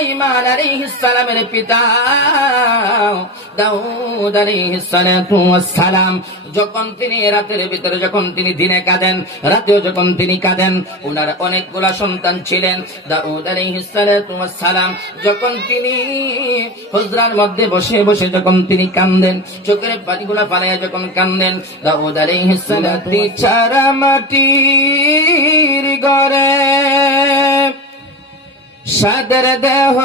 সুলাইমান আলাইহিস সালামের পিতা দাউদ আলাইহিস সালাতু ওয়াস সালাম যখন তিনি রাতের ভিতরে যখন তিনি দিনে কাঁদেন রাতেও যখন তিনি কাঁদেন ওনার অনেকগুলা সন্তান ছিলেন দাউদ আলাইহিস সালাতু ওয়াস সালাম যখন তিনি হুজরার মধ্যে বসে বসে যখন তিনি কাঁদেন চোখের পানিগুলা ফালাইয়া যখন কাঁদেন দাউদ আলাইহিস সালাতু ছাড়া মাটির ঘরে সাদের দেহ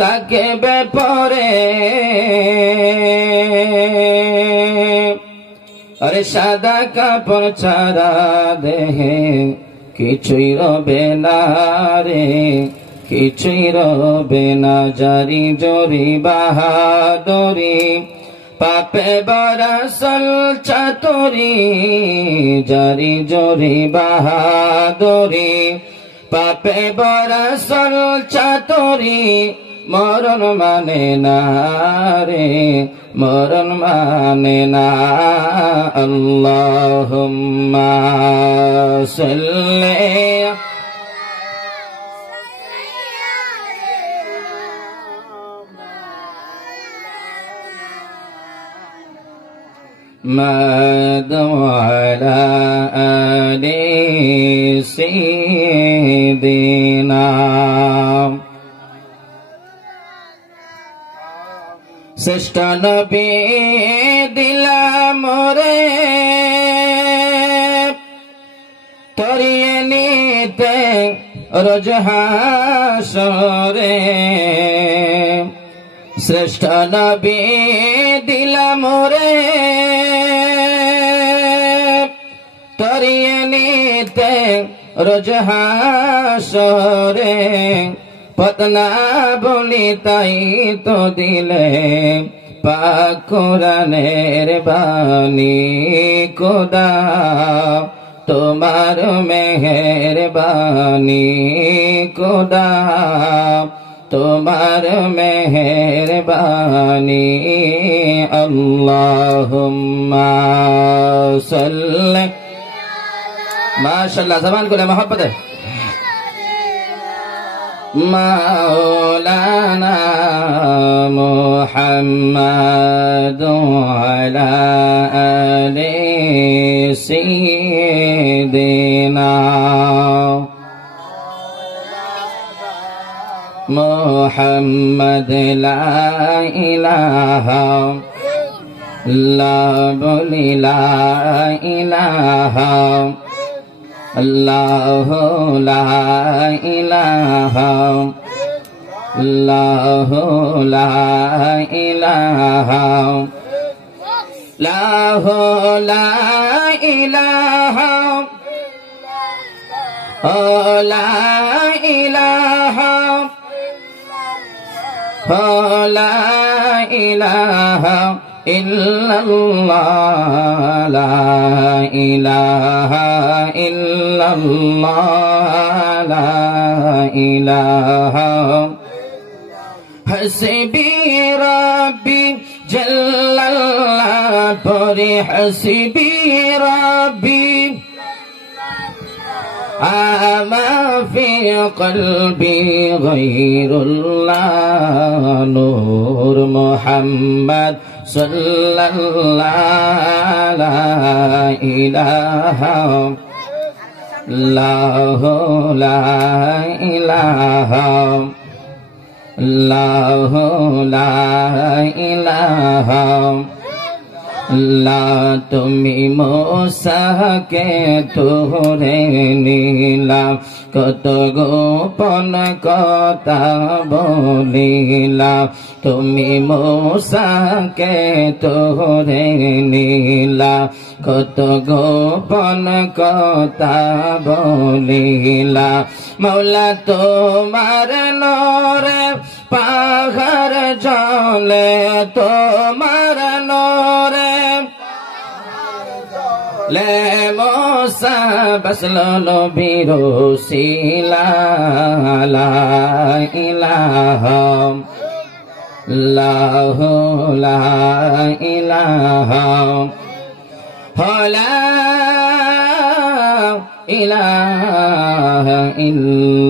তাকে বেপরে আরে সাদা কাপড় ছাড়া দেহে কিছুই রবে না রে কিছুই রবে না জারি জরি বাহাদুরি পাপে বরসল চাতুরি জারি জরি বাহাদুরি পাপে বরসল চাতুরি মরণ মানে না রে মরণ মানে না আল্লাহুম্মা সাল্লি মাদওয়ালা আলি সাইয়্যিদিনা শ্রেষ্ঠ নবী দিলাম রে তরিয়ে নিতে রোজ হাসরে শ্রেষ্ঠ নবী দিলাম রে তরিয়ে নিতে রোজ হাসরে পতনা বলি তাই তো দিলে পাক কোরআনের বাণী খোদা তোমার মেহেরবানি খোদা তোমার মেহেরবানি আল্লাহুম্মা সাল্লি মাশাআল্লাহ জবান করে মোহব্বত مولانا محمد وعلى آل سيدنا محمد لا إله لا بولي لا إله الله لا إله الله لا إله له لا إله لا إله لا إله إلا الله لا إله إلا الله لا إله حسبي ربي جل الله بري حسبي ربي ما في قلبي غير الله نور محمد صلى الله لا إله الله لا إله الله لا إله লা তুমি মোসাকে তোরে নীলাম কত গোপন কথা বলিলাম তুমি মোসাকে তোরে নীলাম কত গোপন কথা বলিলাম মৌলা তোমার নরে পাহাড় জলে তোমার নরে লে মোসা বসলো নবীর শিলা লা ইলাহা লাহু লা ইলাহা লা ইলাহা ইল্লা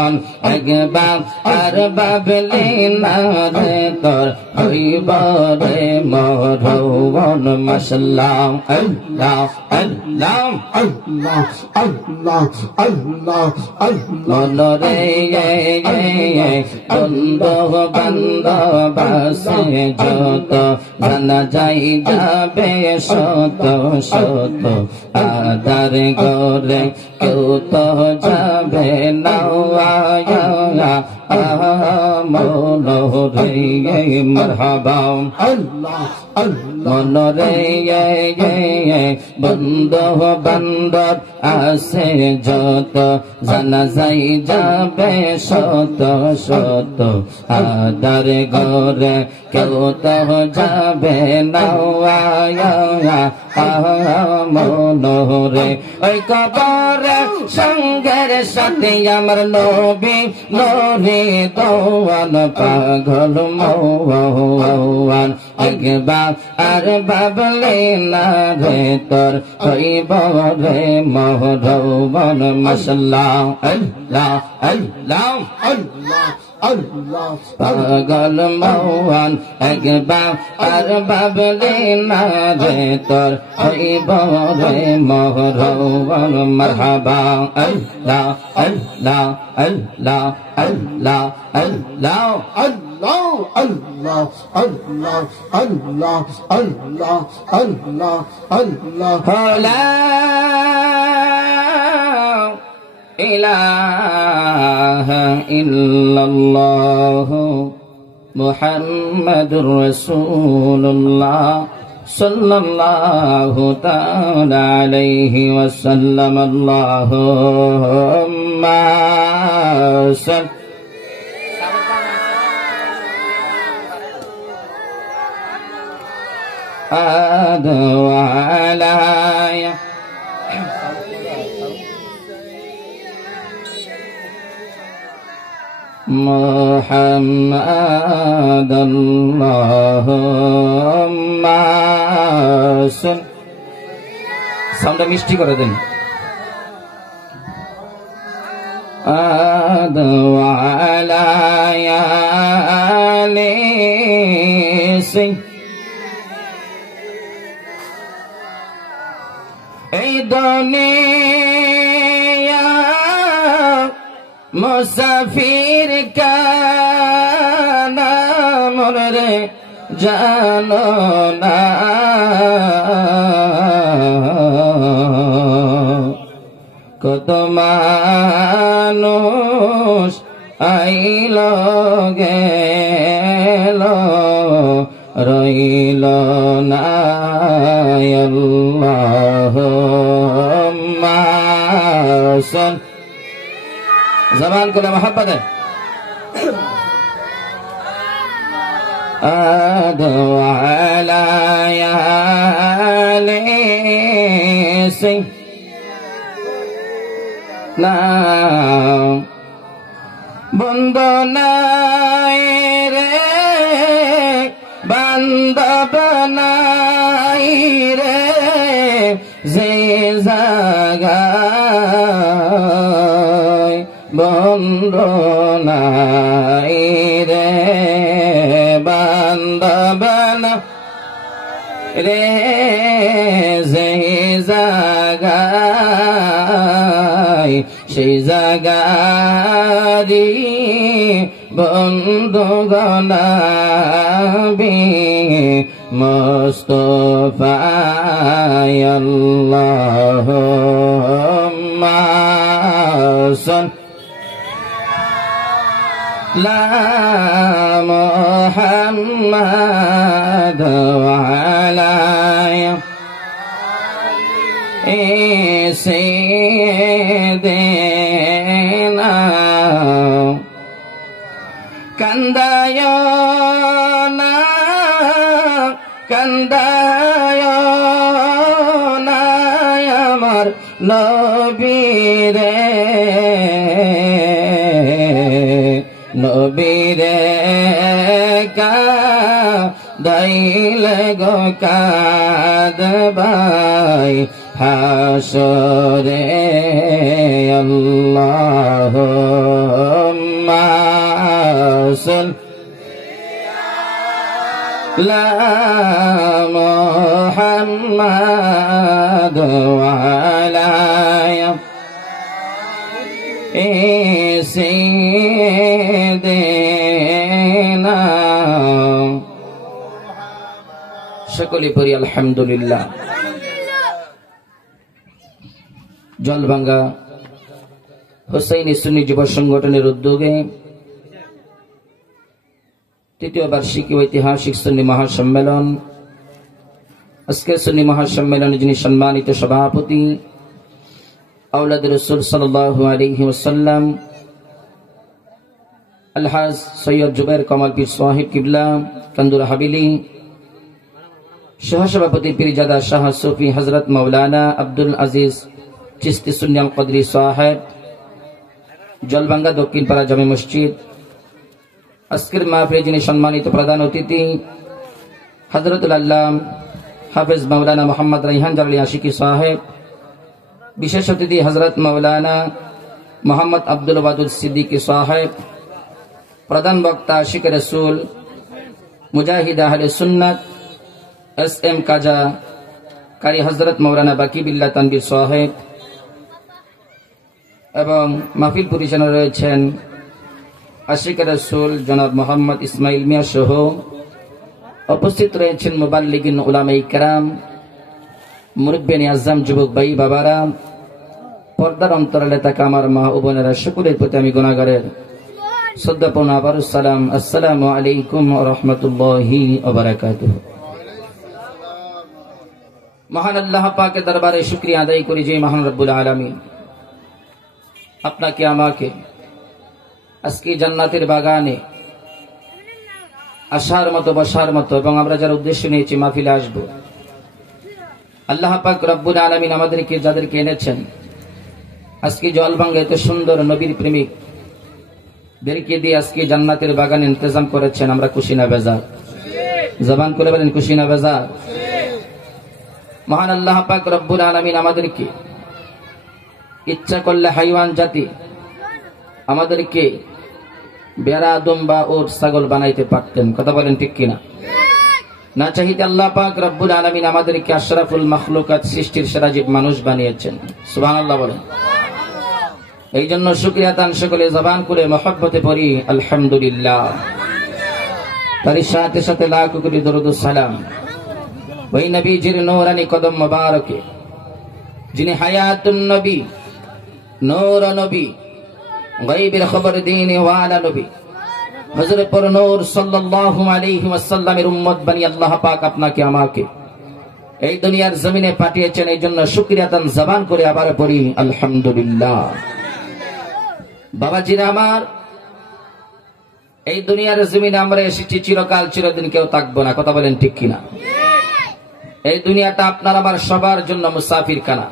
ভুবন একবার আর ভাবলি না রে তোর হইব রে মরণ মাশাআল্লাহ আল্লাহ আল্লাহ আল্লাহ আল্লাহ আল্লাহ আল্লাহ মনরে বন্ধ বান্ধব আছে যত জানা যাই যাবে শত শত আদার গরে কেউ তো যাবে না মনরে মারহাবা আল্লাহ আল্লাহ মনরে বন্ধ বান্ধব আছে যত জানা যাই যাবে শত শত আদার গরে কেউ তো যাবে না মনরে ওই কবরে সঙ্গের সাথে আমার নবী নরে দোয়ান পাগল মৌয়ান একবার আর ভাবলে না রে তোর হইব রে মরণ মাশাআল্লাহ আল্লাহ আল্লাহ আল্লাহ আল্লাহ পাগল মৌয়ান একবার আর ভাবলে না রে তোর হইব রে মরণ মারহাবা আল্লাহ আল্লাহ আল্লাহ আল্লাহ আল্লাহ আল্লাহ আল্লাহ আল্লাহ আল্লাহ আল্লাহ আল্লাহ আল্লাহ লা ইলাহা ইল্লাল্লাহ মুহাম্মাদুর রাসূলুল্লাহ সাল্লাল্লাহু তাআলা আলাইহি ওয়াসাল্লাম আল্লাহুম্মা সাল্লি وعلى محمد اللهم صل সাউন্ডটা মিষ্টি করে দেন وعلى آله এই দুনিয়া মুসাফির কানা মরে জানো না কত মানুষ আইল গেল রইল না আল্লাহুম্মা সাল জবান করে মোহাব্বত है وعلى آله سيدنا বন্দনায় রে বান্দব নাই রে যে জাগায় বন্দনায় রে বান্দব রে যে জাগায় সেই জাগারি বন্ধু গনাবি মুস্তাফা আল্লাহুম্মা সাল্লি লা মুহাম্মাদ ওয়া আলা সাইয়্যিদিনা কান্দায় না কান্দায় না আমার নবীরে নবীরে কাদাইলে গো কাদবাই হাসরে আল্লাহ লা মুহাম্মাদ ওয়া লা সাইয়্যিদিনা সকলে পড়ি আলহামদুলিল্লাহ। জলভাঙ্গা হোসাইনী সুন্নি যুব সংগঠনের উদ্যোগে তৃতীয় বার্ষিকী ঐতিহাসিক সুন্নি মহাসম্মেলন, আজকের সুন্নি মহাসম্মেলনে যিনি সম্মানিত সভাপতি আওলাদ রাসূল সাল্লাল্লাহু আলাইহি ওয়াসাল্লাম আলহাজ সৈয়দ জুবাইর কামাল পীর সাহেব কিবলা কান্দুর হাবিলি, সহসভাপতি পীরজাদা শাহ সুফি হযরত মাওলানা আব্দুল আজিজ চিশতি সুন্নি আল কদরি সাহেব, জলভাঙ্গা দক্ষিণ পাড়া জামে মসজিদ। আজকের মাহফিলে যিনি সম্মানিত প্রধান অতিথি হযরতুল আল্লাম হাফেজ মাওলানা মোহাম্মদ রাইহান জালালি আশিকি সাহেব, বিশেষ অতিথি হযরত মাওলানা মোহাম্মদ আব্দুল ওয়াদুদ সিদ্দিকী সাহেব, প্রধান বক্তা আশিক রাসূল মুজাহিদ আহলে সুন্নাত এস এম কাজা কারি হযরত মাওলানা বাকি বিল্লাহ তানবীর সাহেব, এবং মাহফিল পরিচালনা রয়েছেন আশিক রাসূল জনাব মোহাম্মদ ইসমাইল মিয়া সহ উপস্থিত রয়েছেন মুবাল্লিগিন উলামায়ে কেরাম, মুরব্বিয়ানে আযম, যুবক ভাই বাবারা, পর্দার অন্তরালে থাকা আমার মা ও বোনেরা, সকলের প্রতি আমি গুনাহগারের শ্রদ্ধাপূর্ণ আবারও সালাম। আসসালামু আলাইকুম ওয়া রাহমাতুল্লাহি ওয়া বারাকাতুহু। মহান আল্লাহ পাকের দরবারে শুকরিয়া আদায় করি যে মহান রব্বুল আলামিন আপনাকে আমাকে আজকে জান্নাতের বাগানে আসার মতো, বসার মতো, এবং আমরা যারা উদ্দেশ্য নিয়েছি মাহফিলে আসব, আল্লাহ পাক রব্বুল আলামিন আমাদেরকে যাদেরকে এনেছেন আজকে জলভাঙ্গা এত সুন্দর নবীর প্রেমিক দেরকে দিয়ে আজকে জান্নাতের বাগান ইন্তজাম করেছেন। আমরা খুশি না বেজার? জবান করে বলেন খুশি না বেজার? মহান আল্লাহ পাক রব্বুল আলামিন আমাদেরকে ইচ্ছা করলে হাইওয়ান জাতি আমাদেরকে বেড়া, দুম্বা, উট, ছাগল বানাইতে পারতেন। কথা বলেন ঠিক কিনা? না চাইতে আল্লাহ পাক রব্বুল আলামিন আমাদেরকে আশরাফুল মাখলুকাত, সৃষ্টির সেরা জীব মানুষ বানিয়েছেন। সুবহানাল্লাহ বলেন। এই জন্য শুকরিয়া তান সকলে জবান করে মহব্বতে পড়ি আলহামদুলিল্লাহ। তার সাথে সাথে লাখ কোটি দরুদ ও সালাম ওই নবীজির নূরানি কদম মোবারকে, যিনি হায়াতুন নবী, নূর নবী, গায়বের খবর দিনে ওয়ালা নবী, হযরত পর নূর সাল্লাল্লাহু আলাইহি ওয়াসাল্লামের উম্মত বানিয়ে আল্লাহ পাক আপনাকে আমাকে এই দুনিয়ার জমিনে পাঠিয়েছেন। এই জন্য শুকরিয়া তান জবান করে আবার পড়ি আলহামদুলিল্লাহ। বাবাজিরা আমার, এই দুনিয়ার জমিনে আমরা এসেছি চিরকাল, চিরদিন কেউ থাকবো না। কথা বলেন ঠিক কিনা? এই দুনিয়াটা আপনার আমার সবার জন্য মুসাফির খানা।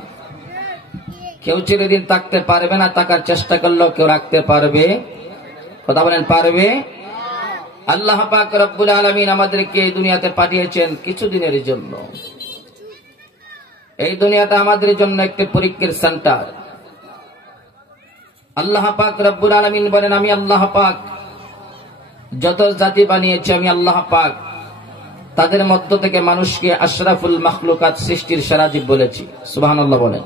কেউ চিরদিন থাকতে পারবে না, থাকার চেষ্টা করলেও কেউ রাখতে পারবে? কথা বলেন পারবে? আল্লাহ পাক রব্বুল আলামিন আমাদেরকে এই দুনিয়াতে পাঠিয়েছেন কিছুদিনের জন্য। এই দুনিয়াটা আমাদের জন্য একটি পরীক্ষার সেন্টার। আল্লাহ পাক রব্বুল আলামিন বলেন, আমি আল্লাহ পাক যত জাতি বানিয়েছি, আমি আল্লাহ পাক তাদের মধ্য থেকে মানুষকে আশরাফুল মাখলুকাত, সৃষ্টির সেরা জীব বলেছি। সুবহানাল্লাহ বলেন।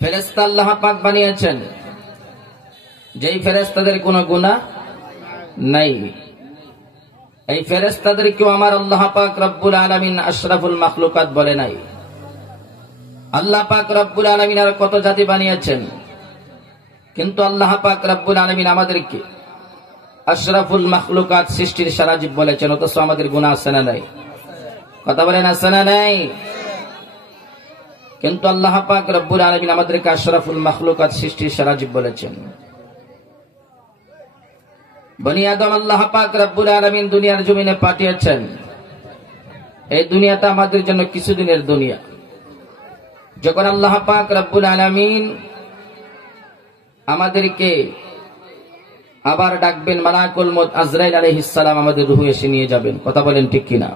ফেরেশতা আল্লাহ পাক বানিয়েছেন, যেই ফেরেশতাদের কোনো গুনাহ নাই। এই ফেরেশতাদেরকেও আমার আল্লাহ পাক রব্বুল আলামিন আশরাফুল মাখলুকাত বলে নাই। আল্লাহ পাক রব্বুল আলামিন আর কত জাতি বানিয়েছেন, কিন্তু আল্লাহ পাক রব্বুল আলামিন আমাদেরকে আশরাফুল মাখলুকাত, সৃষ্টির সেরা জীব বলেছেন। অথচ আমাদের গুনাহ আছে না নাই? কথা বলেন আছে না নাই? কিন্তু আল্লাহ পাক রব্বুল আলামিন আমাদেরকে আশরাফুল মাখলুকাত, সৃষ্টির সেরা জীব বলেছেন। বনি আদম আল্লাহ পাক রব্বুল আলামিন দুনিয়ার জমিনে পাঠিয়েছেন। এই দুনিয়াটা আমাদের জন্য কিছুদিনের দুনিয়া। যখন আল্লাহ পাক রব্বুল আলামিন আমাদেরকে আবার ডাকবেন, মালাকুল মউত আজরাইল আলাইহিস সালাম আমাদের রূহ এসে নিয়ে যাবেন। কথা বলেন ঠিক কিনা?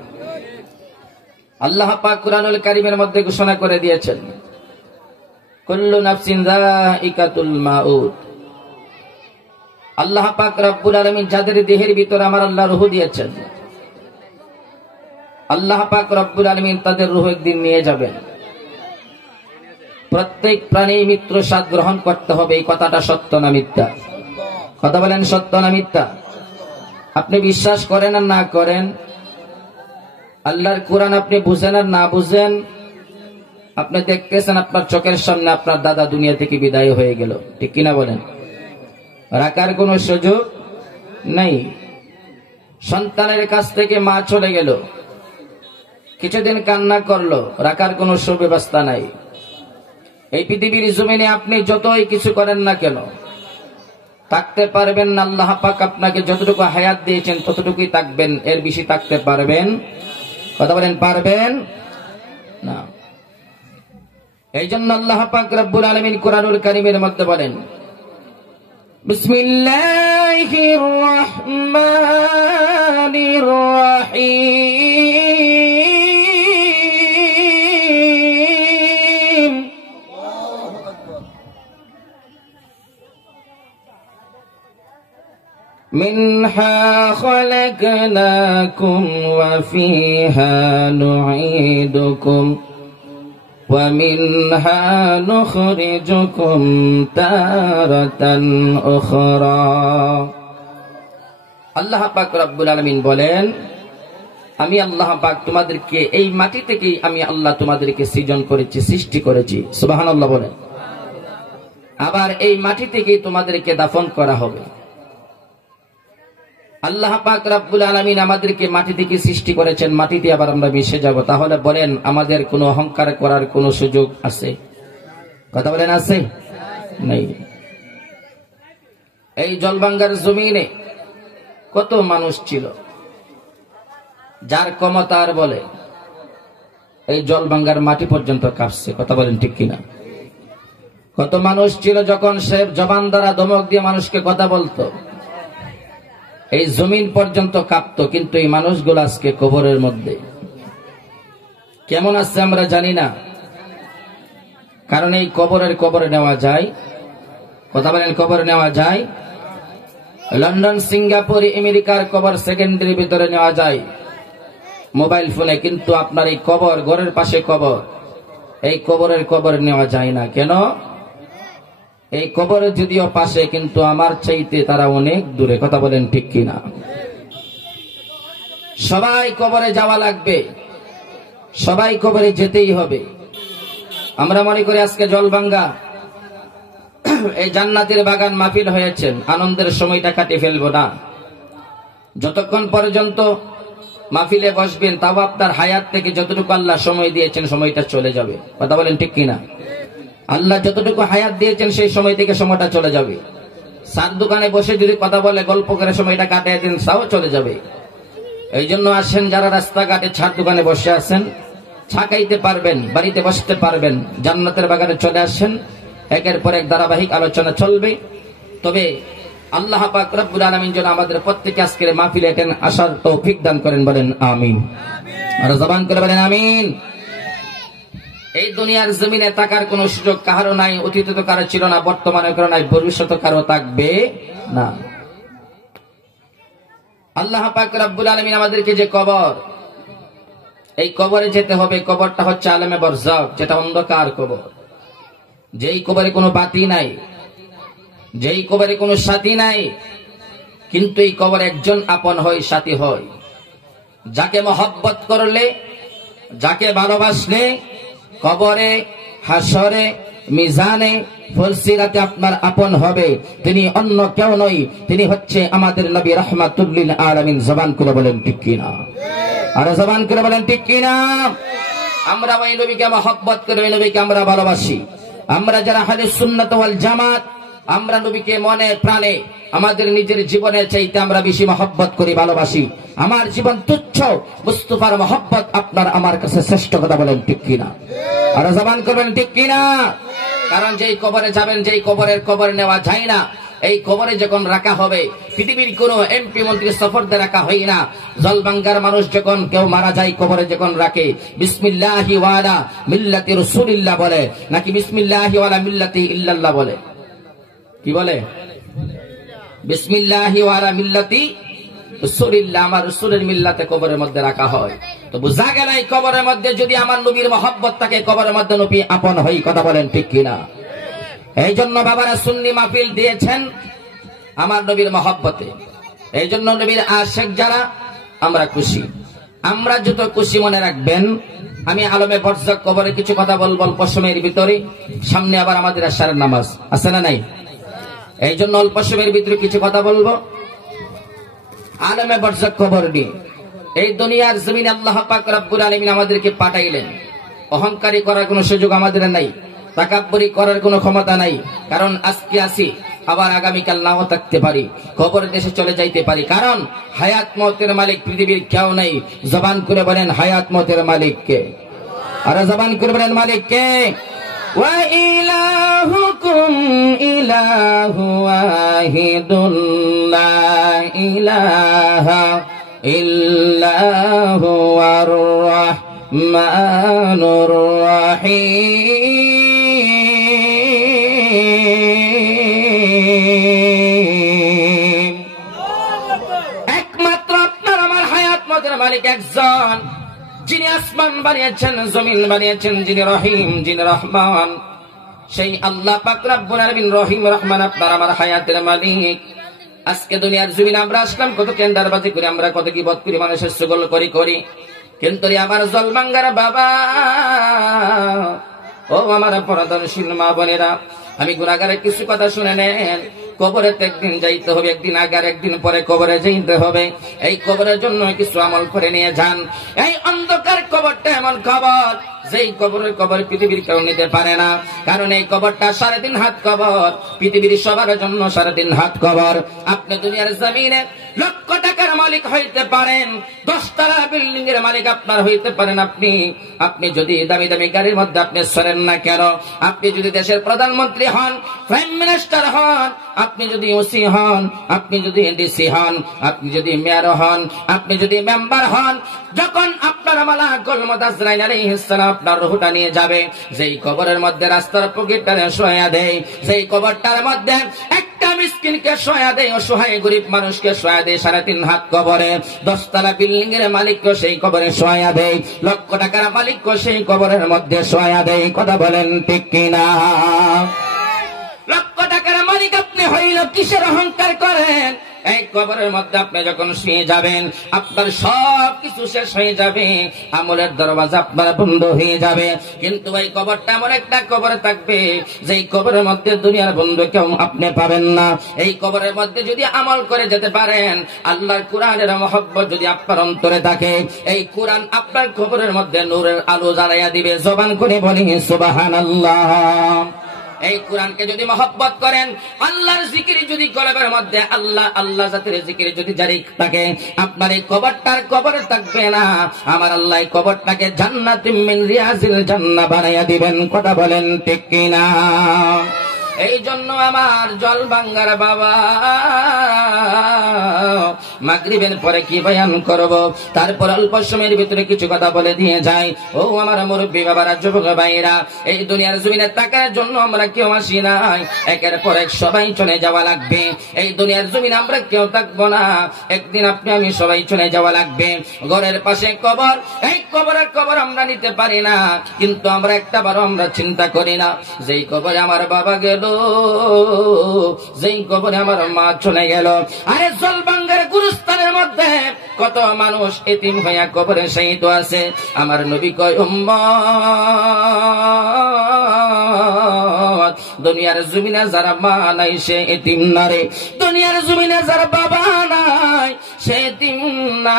আল্লাহ পাক কুরআনুল কারীমের মধ্যে ঘোষণা করে দিয়েছেন, কুল্লু নাফসিন যায়িকাতুল মাউত। আল্লাহ পাক রব্বুল আলামিন যাদের দেহের ভিতরে আমার আল্লাহ রূহ দিয়েছেন, আল্লাহ পাক রব্বুল আলামিন তাদের রূহ একদিন নিয়ে যাবেন। প্রত্যেক প্রাণী মৃত্যুর স্বাদ গ্রহণ করতে হবে, এই কথাটা সত্য না মিথ্যা? কথা বলেন, সত্য না মিথ্যা? আপনি বিশ্বাস করেন আর না করেন, আল্লাহর কোরআন আপনি বুঝেন আর না বুঝেন, আপনি দেখতেছেন আপনার চোখের সামনে আপনার দাদা দুনিয়া থেকে বিদায় হয়ে গেল, ঠিক কিনা বলেন? রাখার কোন সুযোগ নাই। সন্তানের কাছ থেকে মা চলে গেল, কিছুদিন কান্না করলো, রাখার কোন সুব্যবস্থা নাই। এই পৃথিবীর জমিনে আপনি যতই কিছু করেন না কেন থাকতে পারবেন না। আল্লাহ পাক আপনাকে যতটুকু হায়াত দিয়েছেন ততটুকুই থাকবেন, এর বেশি থাকতে পারবেন? কথা বলেন, পারবেন না। এই জন্য আল্লাহ পাক রব্বুল আলামিন কুরআনুল কারীমের মধ্যে বলেন, বিসমিল্লাহির রহমানির রহিম, মিনহা খালাকনাকুম ওয়া ফিহা নুঈদুকুম وَمِنْهَا نُخْرِجُكُمْ تَارَةً أُخْرَى। আল্লাহ পাক রব্বুল আলামিন বলেন, আমি আল্লাহ পাক তোমাদেরকে এই মাটি থেকেই আমি আল্লাহ তোমাদেরকে সৃজন করেছি, সৃষ্টি করেছি। সুবহানাল্লাহ বলেন। আবার এই মাটি থেকেই তোমাদেরকে দাফন করা হবে। আল্লাহ পাক রব্বুল আলামিন আমাদেরকে মাটি থেকে সৃষ্টি করেছেন, মাটিতে আবার আমরা মিশে যাব। তাহলে বলেন, আমাদের কোনো অহংকার করার কোনো সুযোগ আছে? কথা বলেন, আছে? নেই। এই জলবাঙ্গার জমিনে কত মানুষ ছিল, যার ক্ষমতার বলে এই জলবাঙ্গার মাটি পর্যন্ত কাঁপছে। কথা বলেন, ঠিক কিনা? কত মানুষ ছিল যখন সে জবান দ্বারা ধমক দিয়ে মানুষকে কথা বলতো, এই জমিন পর্যন্ত কাঁপতো। কিন্তু এই মানুষগুলো আজকে কবরের মধ্যে কেমন আছে আমরা জানি না, কারণ এই কবরে নেওয়া যায়। কথা বলেন, কবরে নেওয়া যায়। লন্ডন, সিঙ্গাপুর, আমেরিকার কবর সেকেন্ডের ভিতরে নেওয়া যায় মোবাইল ফোনে, কিন্তু আপনার এই কবর, ঘরের পাশে কবর, এই কবর নেওয়া যায় না। কেন? এই কবরে যদিও পাশে, কিন্তু আমার চাইতে তারা অনেক দূরে। কথা বলেন, ঠিক কিনা? সবাই কবরে যাওয়া লাগবে, সবাই কবরে যেতেই হবে। আমরা মনে করি আজকে জলবাঙ্গা এই জান্নাতের বাগান মাহফিল হয়েছেন, আনন্দের সময়টা কাটিয়ে ফেলবো না। যতক্ষণ পর্যন্ত মাহফিলে বসবেন, তাও আপনার হায়াত থেকে যতটুকু আল্লাহ সময় দিয়েছেন সময়টা চলে যাবে। কথা বলেন, ঠিক কিনা? আল্লাহ যতটুকু হায়াত দিয়েছেন সেই সময় থেকে সময়টা চলে যাবে। সার দোকানে বসে যদি কথা বলে, গল্প করে সময়টা কাটিয়ে দেন, তাও চলে যাবে। এই জন্য আসেন, যারা রাস্তাঘাটে ছাদ দোকানে বসে আছেন, ছা খাইতে পারবেন, বাড়িতে বসতে পারবেন, জান্নাতের বাগানে চলে আসেন। একের পর এক ধারাবাহিক আলোচনা চলবে। তবে আল্লাহ পাক রব্বুল আলামিন যেন আমাদের প্রত্যেককে আজকের মাহফিলে আসার তৌফিক দান করেন। বলেন আমিন। আর জবান করে বলেন আমিন। এই দুনিয়ার জমিনে থাকার কোন সুযোগ কারো নাই, অতীতে তো কারো ছিল না, বর্তমানে কারো নাই, ভবিষ্যতে কারো থাকবে না। আল্লাহ পাক রব্বুল আলামিন আমাদেরকে যে কবর, এই কবরে যেতে হবে। কবরটা হচ্ছে আলেমে বরজাখ, যেটা অন্ধকার কবর, যেই কবরে কোনো বাতি নাই, যেই কবরে কোনো সাথী নাই, কিন্তু এই কবরে একজন আপন হয়, সাথী হয়। যাকে মহব্বত করলে, যাকে ভালোবাসলে, কবরে, হাসরে, মিজানে, ফুলসিরাতে আপনার আপন হবে। তিনি অন্য কেউ নয়, তিনি হচ্ছে আমাদের নবী রাহমাতুল লিল আলামিন। জবান করে বলেন ঠিক কিনা? আর জবান করে বলেন ঠিক কিনা? আমরা ওই নবীকে মহব্বত করে, ওই নবীকে আমরা ভালোবাসি। আমরা যারা আহলে সুন্নাত ওয়াল জামাত, আমরা নবীকে মনে প্রাণে আমাদের নিজের জীবনের চাইতে আমরা বেশি মহব্বত করি, ভালোবাসি। আমার জীবন তুচ্ছ, মুস্তাফার মহব্বত আপনার আমার কাছে শ্রেষ্ঠ। কথা বলেন ঠিক কিনা? আর জবান করবেন ঠিক কিনা? কারণ যেই কবরে যাবেন, যেই কবরে নেওয়া যায় না, এই কবরে যখন রাখা হবে, পৃথিবীর কোন এমপি মন্ত্রী সফরদের রাখা হয় না। জলবাঙ্গার মানুষ যখন কেউ মারা যায়, কবরে যখন রাখে, বিসমিল্লাহি ওয়ালা মিল্লাতি রাসূলিল্লাহ বলে, নাকি বিসমিল্লাহি ওয়ালা মিল্লাতি ইল্লাল্লাহ বলে? কি বলে? বিসমিল্লাহি ওয়ালা মিল্লাতি রাসূলিল্লাহ আমার রাসূলের মিল্লাতে কবরের মধ্যে রাখা হয়। তো বোঝা গেল এই কবরের মধ্যে যদি আমার নবীর মহব্বত থাকে, কবরের মধ্যে নবী আপন হই। কথা বলেন ঠিক কিনা? এই জন্য বাবারা সুন্নি মাহফিল দিয়েছেন আমার নবীর মহব্বতে। এই জন্য নবীর আশিক যারা আমরা খুশি, আমরা যত খুশি মনে রাখবেন। আমি আলমে বরজাক কবরে কিছু কথা বলবো অল্প সময়ের ভিতরে। সামনে আবার আমাদের আশারের নামাজ আছে না নাই? এই জন্য অল্প সময়ের ভিতরে কিছু কথা বলবো আলমে বরজাক কবর নিয়ে। এই দুনিয়ার জমিনে আল্লাহ পাক রব্বুল আলামিন আমাদেরকে পাঠাইলেন। অহংকারী করার কোনো সুযোগ আমাদের নাই, তাকাব্বুরি করার কোনো ক্ষমতা নাই। কারণ আজকে আসি, আবার আগামীকাল নাও থাকতে পারি, কবরের দেশে চলে যাইতে পারি। কারণ হায়াত মওতের মালিক পৃথিবীর কেউ নাই। জবান করে বলেন হায়াত মওতের মালিক কে? আর জবান করে বলেন মালিক কে? ওয়া ইলাহুকুম ইলাহু ওয়াহিদুন লা ইলাহা ইল্লাহু আর রাহমানুর রহিম। একমাত্র আপনার আমার হায়াত মওতের মালিক একজন, যিনি আসমান বানিয়েছেন, জমিন বানিয়েছেন, যিনি রহিম, যিনি রহমান, সেই আল্লাহ পাক রব্বুল আলামিন রহিম রহমান আপনার আমার হায়াতের মালিক। আজকে দুনিয়ার জমিনে আমরা আসলাম, কত টেন্ডারবাজি করি, আমরা কত গীবত করি, মানুষের সুগল করি, কিন্তু আমার জলবাঙ্গার বাবা, ও আমার পরদর্শীল মা বোনেরা, আমি গুনাহগারের কিছু কথা শুনে নেন। কবরে তো একদিন যাইতে হবে, একদিন আগে আর একদিন পরে কবরে যাইতে হবে। এই কবরের জন্য কিছু আমল করে নিয়ে যান। এই অন্ধকার কবরটা এমন কবর, যেই কবরের কবর পৃথিবীর কেউ নিতে পারে না। কারণ এই কবরটা 3.5 হাত কবর, পৃথিবীর সবার জন্য 3.5 হাত কবর। আপনি দুনিয়ার জমিনে লক্ষ টাকার মালিক হইতে পারেন, 10 তলা বিল্ডিং এর মালিক আপনার হইতে পারেন। আপনি যদি দামি দামি গাড়ির মধ্যে আপনি সরেন না কেন, আপনি যদি দেশের প্রধানমন্ত্রী হন, প্রাইম মিনিস্টার হন, আপনি যদি ওসি হন, আপনি যদি এনডিসি হন, আপনি যদি মেয়র হন, আপনি যদি মেম্বার হন, যখন আপনার মালাকুল মউত আজরাইল আলাইহিস সালাম আপনার রূহটা নিয়ে যাবে, যেই কবরের মধ্যে রাস্তার পকেটটারে শোয়া দেয়, সেই কবরটার মধ্যে একটা মিসকিনকে শোয়া দেয়, অসহায় গরিব মানুষকে শোয়া দেয় 3.5 হাত কবরে। 10 তলা বিল্ডিং এর মালিককে সেই কবরে শোয়া দেয়, লক্ষ টাকার মালিককে সেই কবরের মধ্যে শোয়া দেয়। কথা বলেন ঠিক কিনা? লক্ষ টাকার মালিক আপনি হইল, কিসের অহংকার করেন? এই কবরের মধ্যে আপনি যখন শুয়ে যাবেন, আপনার সব কিছু শেষ হয়ে যাবে, আমলের দরওয়াজা আপনার বন্ধ হয়ে যাবে। কিন্তু এই কবরটা এমন একটা কবর থাকবে, যেই কবরের মধ্যে দুনিয়ার বন্ধু কেউ আপনি পাবেন না। এই কবরের মধ্যে যদি আমল করে যেতে পারেন, আল্লাহর কোরআনের মহব্বত যদি আপনার অন্তরে থাকে, এই কোরআন আপনার কবরের মধ্যে নূরের আলো জ্বালাইয়া দিবে। জবান করে বলি সুবহানাল্লাহ। এই কোরআনকে যদি মহব্বত করেন, আল্লাহর জিকির যদি কলবের মধ্যে আল্লাহ জাতের জিকির যদি জারি থাকে, আপনার এই কবরটার কবর থাকবে না। আমার আল্লাহ এই কবরটাকে জান্নাতুম মিন রিয়াজিল জান্নাহ বানাইয়া দিবেন। কথা বলেন ঠিক কিনা? এই জন্য আমার জলবাঙ্গার বাবা, মাগরিবের পরে কি বয়ান করব, তারপর অল্প সময়ের ভিতরে কিছু কথা বলে দিয়ে যাই। ও আমার মুরব্বী বাবারা, যুবক ভাইরা, এই দুনিয়ার জমিনে টাকার জন্য আমরা কেউ আসি নাই, একের পর এক সবাই চলে যাওয়া লাগবে। এই দুনিয়ার জমিনে আমরা কেউ থাকবো না, একদিন আপনি আমি সবাই চলে যাওয়া লাগবে। ঘরের পাশে কবর, এই কবরের কবর আমরা নিতে পারি না, কিন্তু আমরা একটা বারো আমরা চিন্তা করি না, যেই কবরে আমার বাবা গেল, যেই কবরে আমার মা চলে গেল। আরে জলবাঙ্গার গুরুস্থানের মধ্যে কত মানুষ এতিম হইয়া কবরে শহীদ আছে। আমার নবী কয়, উম্মত, দুনিয়ার জমিনে যারা মা নাই সে এতিম না রে, দুনিয়ার জমিনে যারা বাবা নাই সে এতিম না।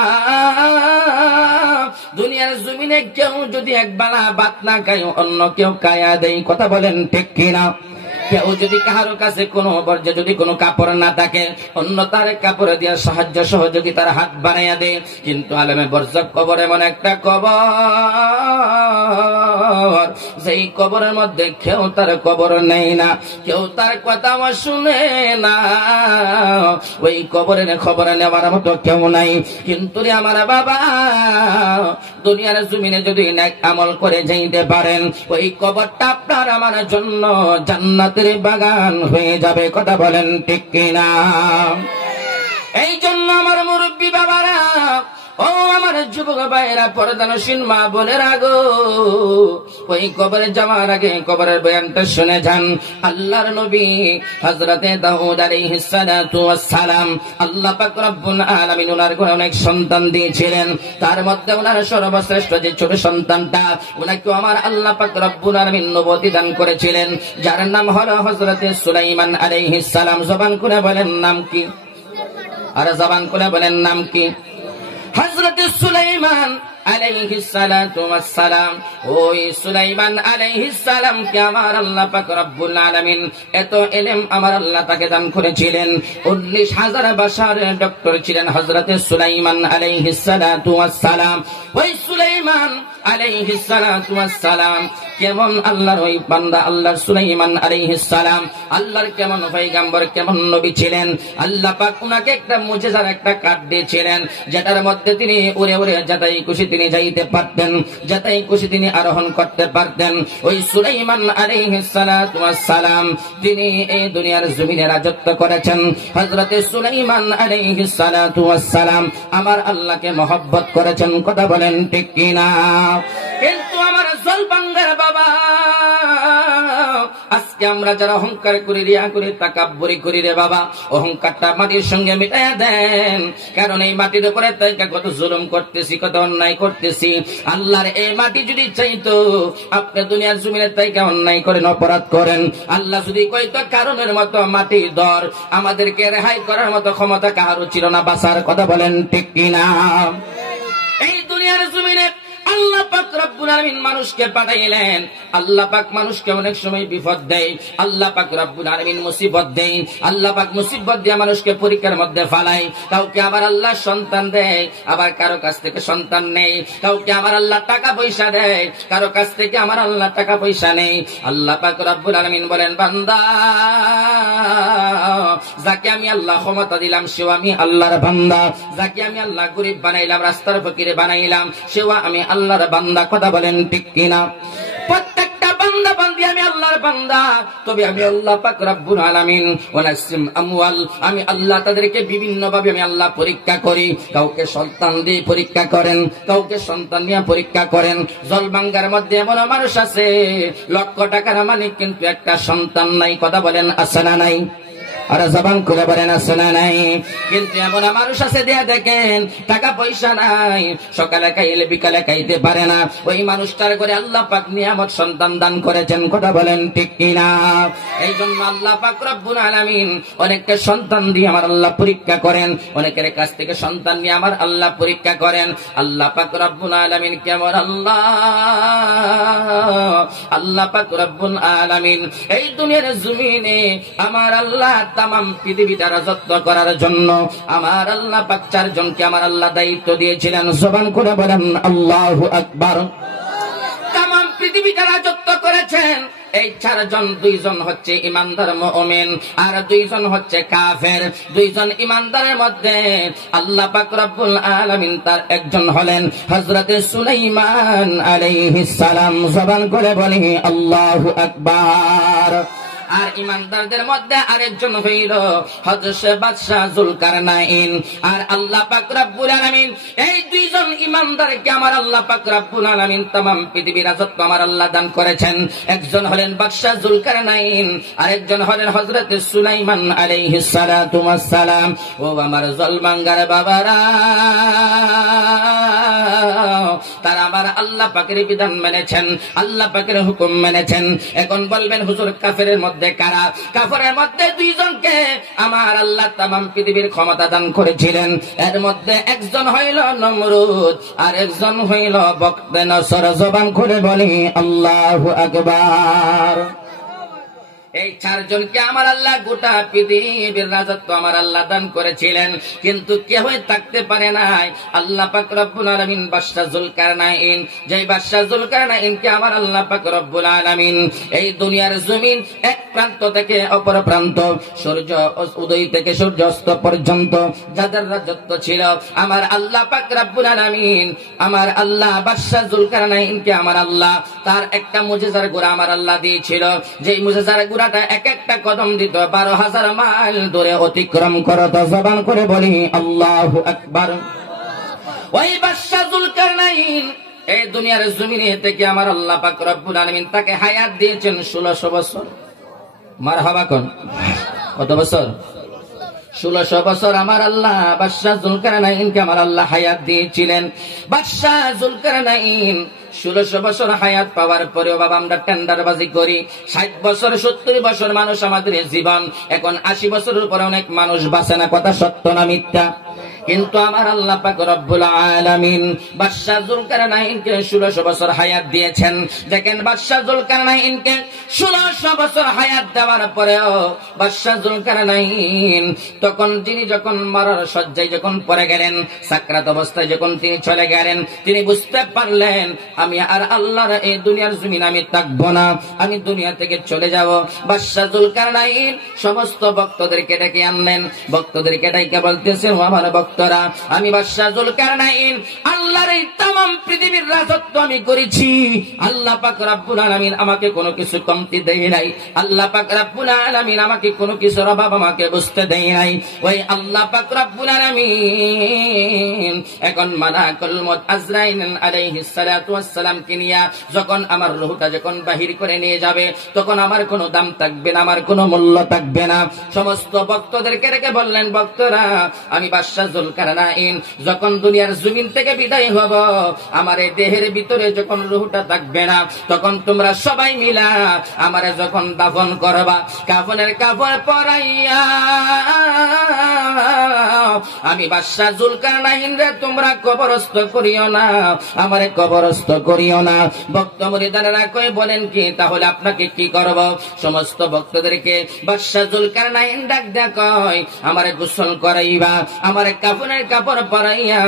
দুনিয়ার জমিনে কেউ যদি একবেলা ভাত না খায়, অন্য কেউ খায়া দেয়। কথা বলেন ঠিক কিনা? কেউ যদি কাহার কাছে কোনো বর্জ্য যদি কোনো কাপড় না থাকে, অন্য তার কাপড় দিয়ে সাহায্য সহযোগিতার হাত বানাইয়া দেয়। কিন্তু আলেমে বরজাক কবর এমন একটা কবর, যেই কবরের মধ্যে কেউ তার কবর নেই না, কেউ তার কথাও শুনে না, ওই কবরের খবর নেওয়ার মতো কেউ নাই। কিন্তু আমার বাবা, দুনিয়ার জমিনে যদি নেক আমল করে যাইতে পারেন, ওই কবরটা আপনার আমার জন্য জান্নাত বাগান হয়ে যাবে। কথা বলেন ঠিক কিনা? এই জন্য আমার মুরব্বী বাবারা, ও আমার যুবক ভাইয়েরা, পর্দানসীন মা বোনেরা গো, ওই কবরে যাওয়ার আগে কবরের বয়ানটা শুনে যান। আল্লাহর নবী হযরতে দাউদ আলাইহিস সালাতু ওয়াস সালাম, আল্লাহ পাক রব্বুল আলামিন ওনার ঘরে অনেক সন্তান দিয়েছিলেন। তার মধ্যে ওনার সর্বশ্রেষ্ঠ যে ছোট সন্তানটা, ওনাকে আমার আল্লাহ পাক রব্বুল আলামিন নবুয়তি দান করেছিলেন, যার নাম হলো হযরতে সুলাইমান আলাইহিস সালাম। জবান করে বলেন নাম কি? আর জবান করে বলেন নাম কি? হযরত সুলাইমান আলাইহিস সালাতু ওয়াস সালাম। ওই সুলাইমান আলাইহিস সালাম কে আমার আল্লাহ পাক রব্বুল আলামিন এত ইলম আমার আল্লাহ তাকে দান করেছিলেন। 19,000 ভাষার ডক্টর ছিলেন হযরত সুলাইমান আলাইহিস সালাতু ওয়াস সালাম। ওই সুলাইমান আলাইহিস সালাতু ওয়াস সালাম কেমন আল্লাহর ওই বান্দা, আল্লাহর সুলাইমান আলাইহিস সালাম আল্লাহর কেমন পয়গম্বর, কেমন নবী ছিলেন। আল্লাহ পাক উনাকে একটা মুজিজার একটা কাঠ দিয়েছিলেন, যেটার মধ্যে তিনি উড়ে উড়ে যেটাই খুশি তিনি যাইতে পারতেন, যেটাই খুশি তিনি আরোহণ করতে পারতেন। ওই সুলাইমান আলাইহিস সালাতু ওয়াস সালাম তিনি এই দুনিয়ার জমিনে রাজত্ব করেছেন। হযরত সুলাইমান আলাইহিস সালাতু ওয়াস সালাম আমার আল্লাহকে মহব্বত করেছেন। কথা বলেন ঠিক কিনা? কিন্তু আমার জলবাঙ্গার বাবা, আজকে আমরা যারা অহংকার করি, রিয়া করি, তাকাব্বুরি করি রে বাবা, অহংকারটা মাটির সঙ্গে মিটাইয়া দেন। কারণ এই মাটির উপরে তাইকা কত জুলুম করতেছি, কত অন্যায় করতেছি। আল্লাহর এই মাটি যদি চাইতো আপনি দুনিয়ার জমিনে তাইকা অন্যায় করেন, অপরাধ করেন, আল্লাহ যদি কইতো কারণের মতো মাটির দর, আমাদেরকে রেহাই করার মতো ক্ষমতা কারো ছিল না। বাঁচার কথা বলেন ঠিক কিনা? এই দুনিয়ার জমিনে আল্লাহ পাক রব্বুল আলামিন মানুষকে পাঠাইলেন। আল্লাহ পাক মানুষকে অনেক সময় বিপদ দেয়, আল্লাহ পাক রব্বুল আলামিন মুসিবত দেয়। আল্লাহ পাক মুসিবত দিয়ে মানুষকে পরীক্ষার মধ্যে ফালায়। কাউকে আবার আল্লাহ সন্তান দেয়, আবার কারো কাছ থেকে সন্তান নেই। কাউকে আমার আল্লাহ টাকা পয়সা দেয়, কারো কাছ থেকে আমার আল্লাহ টাকা পয়সা নেই। আল্লাহ পাক রব্বুল আলামিন বলেন, বান্দা, যাকে আমি আল্লাহ ক্ষমতা দিলাম সেও আমি আল্লাহর বান্দা, যাকে আমি আল্লাহ গরিব বানাইলাম, রাস্তার ফকিরে বানাইলাম, সেও আমি আল্লাহর বান্দা। কথা বলেন ঠিক কিনা? প্রত্যেকটা বান্দা বান্দি আমি আল্লাহর বান্দা। তবে আমি আল্লাহ পাক রব্বুল আলামিন ওয়ানাসিম আমওয়াল, আমি আল্লাহ তাদেরকে বিভিন্ন ভাবে আমি আল্লাহ পরীক্ষা করি। কাউকে সন্তান দিয়ে পরীক্ষা করেন, কাউকে সন্তান নিয়ে পরীক্ষা করেন। জলবাঙ্গার মধ্যে এমন মানুষ আছে লক্ষ টাকার মালিক কিন্তু একটা সন্তান নাই। কথা বলেন আছে না নাই? আর জবান খুলে বলেন আছে না নাই? কিন্তু এমন মানুষ আছে দেয়া দেখেন টাকা পয়সা নাই, সকালে খাইলে বিকালে খাইতে পারে না। ওই মানুষটার করে আল্লাহ পাক নিয়ামত সন্তান দান করেছেন। কথা বলেন ঠিক কিনা? এই জন্য আল্লাহ পাক রব্বুল আলামিন অনেককে সন্তান দিয়ে আমার আল্লাহ পরীক্ষা করেন, অনেকের কাছ থেকে সন্তান নিয়ে আমার আল্লাহ পরীক্ষা করেন। আল্লাহ পাক রব্বুল আলামিন কেমন আল্লাহ, আল্লাহ পাক রব্বুল আলামিন এই দুনিয়ার জমিনে আমার আল্লাহ তামাম পৃথিবীটা রাজত্ব করার জন্য আমার আল্লাহ পাক 4 জনকে আমার আল্লাহ দায়িত্ব দিয়েছিলেন। জবান করে বলেন আল্লাহু আকবার। তামাম পৃথিবীটা রাজত্ব করেছেন এই 4 জন। 2 জন হচ্ছে ইমানদার মুমিন আর 2 জন হচ্ছে কাফের। 2 জন ইমানদারের মধ্যে আল্লাহ পাক রব্বুল আলামিন তার একজন হলেন হযরত সুলাইমান আলাইহিস সালাম। জবান করে বলি আল্লাহু আকবার। আর ইমানদারদের মধ্যে আরেকজন হইল হযরত বাদশাহ জুলকারনাইন। আর আল্লাহ পাক রব্বুল আলামিন এই 2 জন ইমানদারকে আমার আল্লাহ পাক রব্বুল আলামিন तमाम পৃথিবীর রাজত্ব আমার আল্লাহ দান করেছেন। একজন হলেন বাদশাহ জুলকারনাইন, আরেকজন হলেন হযরত সুলাইমান আলাইহিস সালাতু ওয়াস সালাম। ও আমার জলবাঙ্গার বাবারা, তারা আমার আল্লাহ পাকের বিধান মেনেছেন, আল্লাহ পাকের হুকুম মেনেছেন। এখন বলবেন হুজুর কাফেরের মধ্যে কারা? কাফেরের মধ্যে 2 জনকে আমার আল্লাহ तमाम পৃথিবীর ক্ষমতা দান করেছিলেন। এর মধ্যে একজন হইল নমরুদ আর একজন হইল বখতনসর। জবান খুলে বলি আল্লাহু আকবার। এই 4 জনকে আমার আল্লাহ গোটা পৃথিবীর রাজত্ব আমার আল্লাহ দান করেছিলেন, কিন্তু কেউই থাকতে পারে নাই। আল্লাহ পাক রব্বুল আলামিন বাদশা জুলকারনাইন, যেই বাদশা জুলকারনাইনকে আমার আল্লাহ পাক রব্বুল আলামিন এই দুনিয়ার জমিন এক প্রান্ত থেকে অপর প্রান্ত, সূর্য উদয় থেকে সূর্য অস্ত পর্যন্ত যাদের রাজত্ব ছিল, আমার আল্লাহ পাক রব্বুল আলামিন আমার আল্লাহ বাদশা জুলকারনাইনকে আমার আল্লাহ তার একটা মুজিজার গুড়া আমার আল্লাহ দিয়েছিল। যেই মুজিজার গুড়া কাফেলাটা এক একটা কদম দিত 12,000 মাইল দূরে অতিক্রম করত। জবান করে বলি আল্লাহু আকবার। ওই বাদশা যুলকারনাইন এই দুনিয়ার জমিনে থেকে আমার আল্লাহ পাক রব্বুল আলামিন তাকে হায়াত দিয়েছেন 1600 বছর। মারহাবা কোন কত বছর? 1600 বছর আমার আল্লাহ বাদশা যুলকারনাইনকে আমার আল্লাহ হায়াত দিয়েছিলেন। বাদশা যুলকারনাইন 1600 বছর হায়াত পাওয়ার পরেও বাবা আমরা টেন্ডারবাজি করি। 60 বছর 70 বছর মানুষ আমাদের জীবন, এখন 80 বছরের উপরে অনেক মানুষ বাঁচে না। কথা সত্য না মিথ্যা? কিন্তু আমার আল্লাহ পাক রব্বুল আলামিন বাদশা যুলকারনাইনকে 1600 বছর হায়াত দিয়েছেন। দেখেন বাদশা যুলকারনাইনকে 1600 বছর হায়াত দেওয়ার পরেও বাদশা যুলকারনাইন তখন তিনি যখন মরার শয্যায় যখন পড়ে গেলেন, সাকরাত অবস্থায় যখন তিনি চলে গেলেন, তিনি বুঝতে পারলেন আমি আর আল্লাহর এই দুনিয়ার জমিন আমি থাকবো না, আমি দুনিয়া থেকে চলে যাব। বাদশা যুলকারনাইন সমস্ত ভক্তদেরকে ডেকে আনলেন। ভক্তদেরকে ডেকে বলতেছেন ও আমার ভক্তরা, আমি বাদশা যুলকারনাইন আল্লাহর এই तमाम পৃথিবীর রাজত্ব আমি করেছি। আল্লাহ পাক রব্বুল আলামিন আমাকে কোনো কিছু কমতি দেয় নাই। আল্লাহ পাক রব্বুল আলামিন আমাকে কোনো কিছু অভাব আমাকে বুঝতে দেয় নাই। ওই আল্লাহ পাক রব্বুল আলামিন এখন মালাকুল মউত আজরাইল আলাইহিস সালাতু ওয়াস সালাম কে নিয়ে যখন আমার রূহটা যখন বাহির করে নিয়ে যাবে, তখন আমার কোনো দাম থাকবে না, আমার কোনো মূল্য থাকবে না। সমস্ত ভক্তদেরকে রেখে বললেন, ভক্তরা আমি বাদশা যুলকারনাইন যখন দুনিয়ার জমিন থেকে বিদায় হব, আমার এই দেহের ভিতরে যখন রূহটা থাকবে না, তখন তোমরা সবাই মিলা আমারে যখন দাফন করবা, কাফনের কাপড় পরাইয়া আমি বাদশা যুলকারনাইন রে তোমরা কবরস্থ করিও না, আমারে কবরস্থ করিও না। ভক্ত মুরিদানেরা কই বলেন কি তাহলে আপনাকে কি করব? সমস্ত ভক্তদেরকে বাদশা যুলকারনাইন ডাক দেয়া কয় আমারে গোসল করাইবা, আমারে কাফনের কাপড় পরাইয়া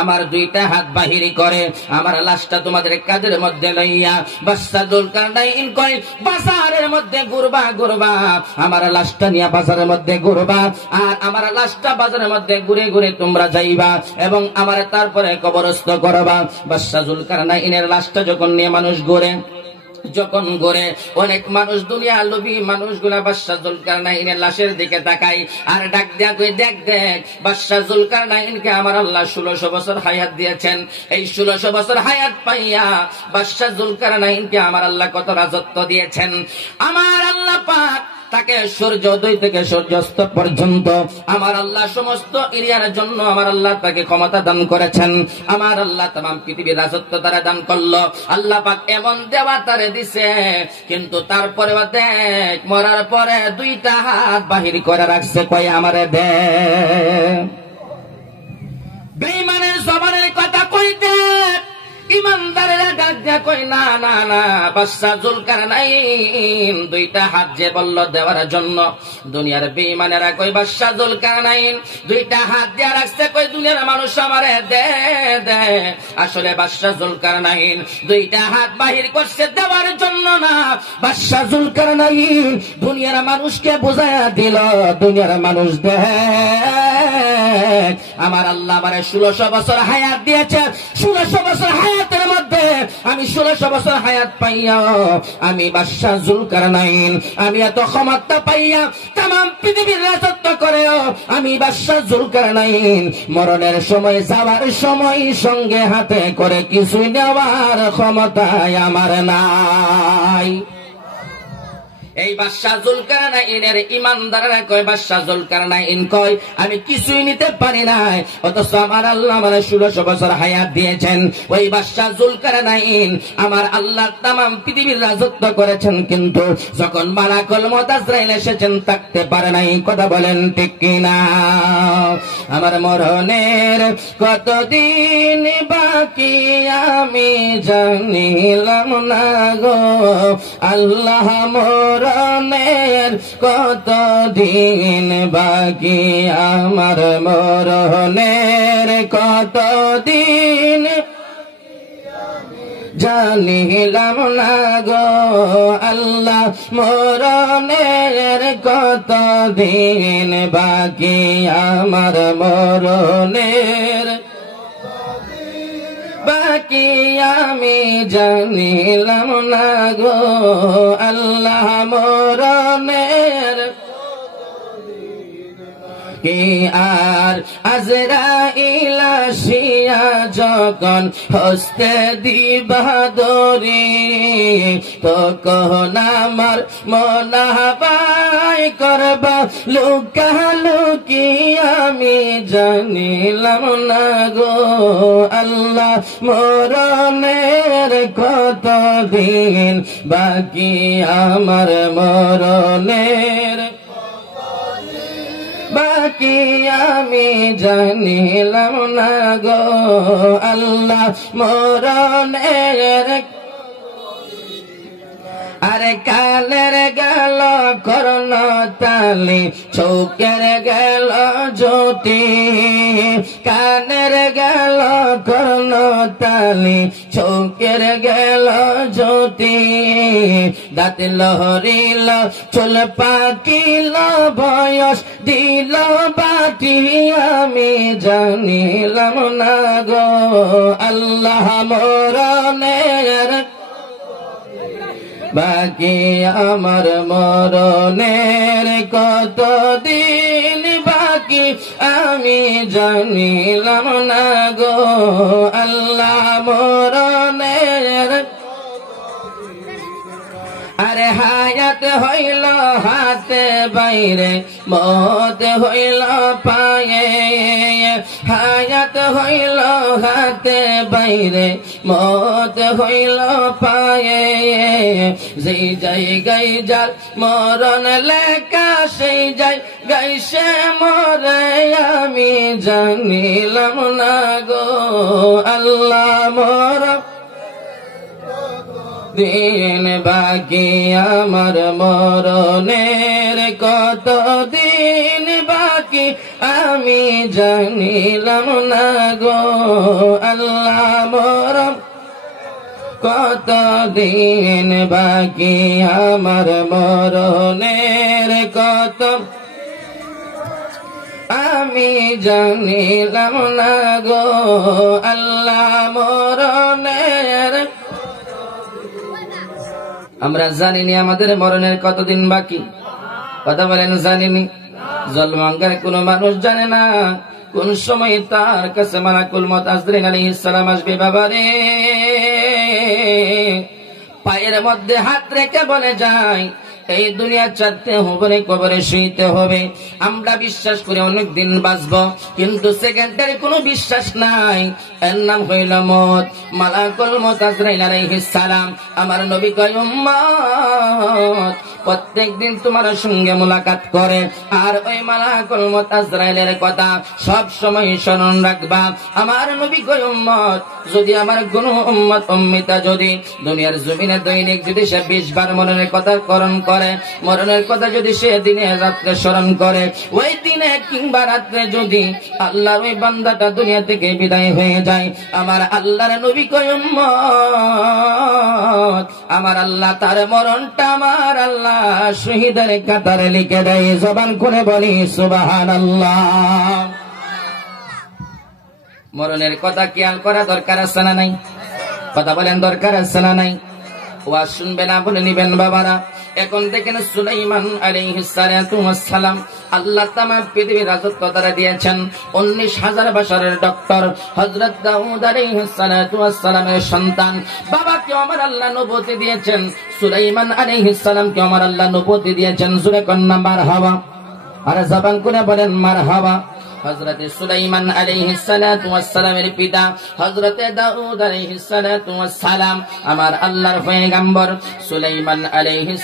আমার দুইটা হাত বাহিরি করে আমার লাশটা তোমাদের কাঁধের মধ্যে লইয়া বাদশা যুলকারনাইন কয় বাজারের মধ্যে ঘুরবা ঘুরবা, আমার লাশটা নিয়ে বাজারের মধ্যে ঘুরবা, আর আমার লাশটা বাজারের মধ্যে ঘুরে ঘুরে তোমরা যাইবা এবং আমার তারপরে কবরস্থ করবা। বাদশা যুলকারনাইনের লাশটা যখন নিয়ে মানুষ ঘুরে, যখন ঘুরে অনেক মানুষ দুনিয়া লোভী মানুষগুলা বাদশা যুলকারনাইনের লাশের দিকে তাকায় আর ডাক দেয়া কই দেখ দেখ বাদশা যুলকারনাইনকে আমার আল্লাহ 1600 বছর হায়াত দিয়েছেন। এই 1600 বছর হায়াত পাইয়া বাদশা যুলকারনাইনকে আমার আল্লাহ কত রাজত্ব দিয়েছেন। আমার আল্লাহ পাক তাকে সূর্যোদয় থেকে সূর্যাস্ত পর্যন্ত আমার আল্লাহ সমস্ত এরিয়ার জন্য আমার আল্লাহ তাকে ক্ষমতা দান করেছেন। আমার আল্লাহ तमाम পৃথিবীর রাজত্ব তারা দান করলো। আল্লাহ পাক এমন দেওয়া তারে দিছে, কিন্তু তারপরে দেখ মরার পরে দুইটা হাত বাহির করে রাখছে, কয় আমারে দে। বেঈমানের জবানের কথা কইতে ইমানদারেরা ডাক দেয়া কই না না না, বাদশা যুলকারনাইন দুইটা হাত যে বলল দেওয়ার জন্য, দুনিয়ার বেঈমানেরা কই বাদশা যুলকারনাইন দুইটা হাত দেয়া রাখছে, কই দুনিয়ার মানুষ আমারে দে দে। আসলে বাদশা যুলকারনাইন দুইটা হাত বাহির করছে দেওয়ার জন্য না, বাদশা যুলকারনাইন দুনিয়ার মানুষকে বোঝায়া দিল দুনিয়ার মানুষ দে আমার আল্লাহ আমারে 1600 বছর হায়াত দিয়েছে। 1600 বছর হায়াতের মধ্যে আমি 1600 বছর হায়াত পাইয়া আমি বাদশা যুলকারনাইন আমি এত ক্ষমতা পাইয়া तमाम পৃথিবীর রাজত্ব করেও আমি বাদশা যুলকারনাইন মরণের সময় যাওয়ার সময় সঙ্গে হাতে করে কিছু নেওয়ার ক্ষমতা আমার নাই। এই বাদশা যুলকারনাইনের ইমানদাররা কয় বাদশা যুলকারনাইন কয় আমি কিছুই নিতে পারি নাই, অথচ আমার আল্লাহ আমারে 1600 বছর হায়াত দিয়েছেন। ওই বাদশা যুলকারনাইন আমার আল্লাহ तमाम পৃথিবীর রাজত্ব করেছেন, কিন্তু যখন মালাকুল মউত আজরাইল এসেছেন থাকতে পারে নাই। কথা বলেন ঠিক কিনা? আমার মরণের কতদিন বাকি আমি জানিলাম না গো আল্লাহ, মরণের কতদিন বাকি আমার মরণের কতদিন জানিলাম না গো আল্লাহ, মরণের কতদিন বাকি আমার মরণের বাকি আমি জানিলাম না গো আল্লাহ মরণের কি আর আজরাইল আসিয়া যখন হস্তে দিবা দরি তখন আমার মনাবাই করবা লুকালুকি আমি জানিলাম না গো আল্লাহ মরণের কতদিন বাকি আমার মরণের বাকি আমি জানিলাম না গো আল্লাহ মরণের আরে কালের গেল করণ তালি চৌকের গেল জ্যোতি কানের গেল করণ তালি চৌকের গেল জ্যোতি দাঁত লহরিল চুল পাকিল বয়স দিল বাটি আমি জানিলাম না গো আল্লাহ মরণের বাকি আমার মরণের কতদিন বাকি আমি জানিলাম না গো আল্লাহ মরণের আরে হায়াত হইল হাতে বাইরে মত হইল পায়ে হায়াত হইল হাতে বাইরে মত হইল পায়ে যেই জায়গায় যার মরণ লেখা সেই যাই গাইছে মরে আমি জানিলাম না গো আল্লাহ মরণ দিন বাকি আমার মরণের কত দিন বাকি আমি জানিলাম না গো আল্লাহ মরণ কত দিন বাকি আমার মরণের কত আমি জানিলাম না গো আল্লাহ মরণের আমরা জানিনি আমাদের মরণের কতদিন বাকি কথা বলেন জানিনি জলমাঙ্গার কোন মানুষ জানে না কোন সময় তার কাছে মালাকুল মউত আজরাইল আলাইহিস সালাম আসবে বাবারে পায়ের মধ্যে হাত রেখে বলে যায় এই দুনিয়া চাঁদতে হবে কবরে শুইতে হবে আমরা বিশ্বাস করে অনেক দিন বাঁচবো কিন্তু সেকেন্ডের কোনো বিশ্বাস নাই এর নাম হইল মউত মালাকুল মউত আজরাইল আলাইহিস সালাম আমার নবী কয় উম্মত প্রত্যেক দিন তোমার সঙ্গে মুলাকাত করে আর ওই মালাকুল মউত আজরাইলের কথা সব সময় স্মরণ রাখবা আমার নবী কয় উম্মত যদি আমার কোন উম্মত উম্মিতা যদি দুনিয়ার জমিনে দৈনিক যদি সে 20 বার মরণের কথা স্মরণ করে মরণের কথা যদি সে দিনে রাত্রে স্মরণ করে ওই দিনে কিংবা রাত্রে যদি আল্লাহর ওই বান্দাটা দুনিয়া থেকে বিদায় হয়ে যায় আমার আল্লাহর নবী কয় উম্মত আমার আল্লাহ তার মরণটা আমার আল্লাহ শহীদের কাতারে লিখে দেয় জবান করে বলি সুবহানাল্লাহ মরণের কথা খেয়াল করা দরকার আছে না নাই কথা বলেন দরকার আছে না নাই ওয়াজ শুনবে না বলে নিবেন বাবারা এখন দেখেন সুলাইমান আলাইহিস সালাম আল্লাহ তামাম পৃথিবীর রাজত্ব তারা দিয়েছেন 19,000 বছরের ডক্টর হযরত দাউদ আলাইহিস সালামের সন্তান বাবাকে আমার আল্লাহ নবুয়ত দিয়েছেন সুলাইমান আলাইহিস সালামকে আমার আল্লাহ নবুয়ত দিয়েছেন জোরে কন্না মারহাবা আর জবান করে বলেন মারহাবা হযরত সুলাইমান আলাইহিস সালামের পিতা হযরত দাউদ আলাইহিস সালাম আমার আল্লাহর পয়গম্বর সুলাইমান আলাইহিস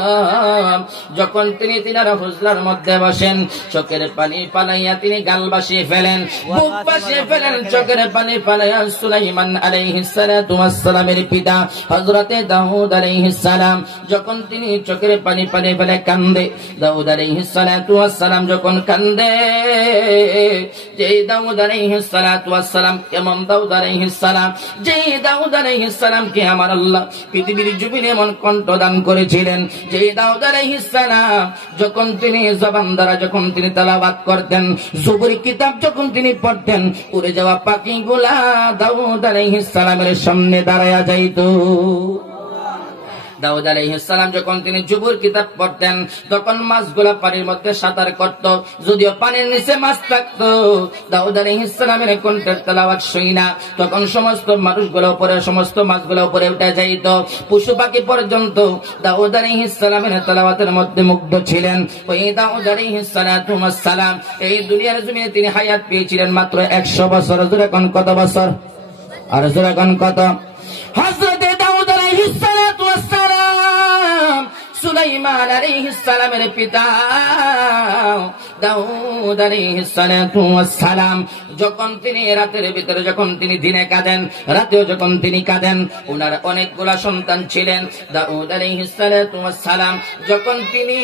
সালাম যখন তিনি তিনার হুজরার মধ্যে বসেন চোখের পানি পালাইয়া তিনি গাল বাসিয়ে ফেলেন বুক বাসিয়ে ফেলেন চোখের পানি পালাইয়া সুলাইমান আলাইহিস সালামের পিতা হযরত দাউদ আলাইহিস সালাম যখন তিনি চোখের পানি পালিয়ে ফেলে কান্দে দাউদ আলাইহিস সালাম যখন কান্দে যেই দাউদ আলাইহিস সালাম কেমন দাউদ আলাইহিস সালাম যেই দাউদ আলাইহিস সালামকে আমার আল্লাহ পৃথিবীর জমিনে এমন কণ্ঠ দান করেছিলেন যেই দাউদ আলাইহিস আলাইহিস সালাম যখন তিনি জবান দ্বারা যখন তিনি তেলাওয়াত করতেন, জবুর কিতাব যখন তিনি পড়তেন, উড়ে যাওয়া পাখিগুলা দাউদ আলাইহিস সালামের সামনে দাঁড়ায়া যাইতো। দাউদ আলাইহিস সালাম যখন তিনি জবুর কিতাব পড়তেন, তখন মাছগুলা পানির মধ্যে সাঁতার করত, যদিও পানির নিচে মাছ থাকতো। দাউদ আলাইহিস সালামের কণ্ঠের তেলাওয়াত শুইনা তখন সমস্ত মানুষগুলো উপরে, সমস্ত মাছগুলো উপরে উঠে যাইত, পশু পাখি পর্যন্ত দাউদ আলাইহিস সালামের তেলাওয়াতের মধ্যে মুগ্ধ ছিলেন। ওই দাউদ আলাইহিস সালাম এই দুনিয়ার জমিনে তিনি হায়াত পেয়েছিলেন মাত্র 100 বছর। জোরে কোন কত বছর? আর জোরে কোন কত? হযরত দাউদ আলাইহিস সালাম সুলাইমান আলাইহিস সালামের পিতা দাউদ আলাইহিস সালাম যখন তিনি রাতের ভিতরে যখন তিনি দিনে কাঁদেন, রাতেও যখন তিনি কাঁদেন, ওনার অনেকগুলা সন্তান ছিলেন। দাউদ আলাইহিস সালাম যখন তিনি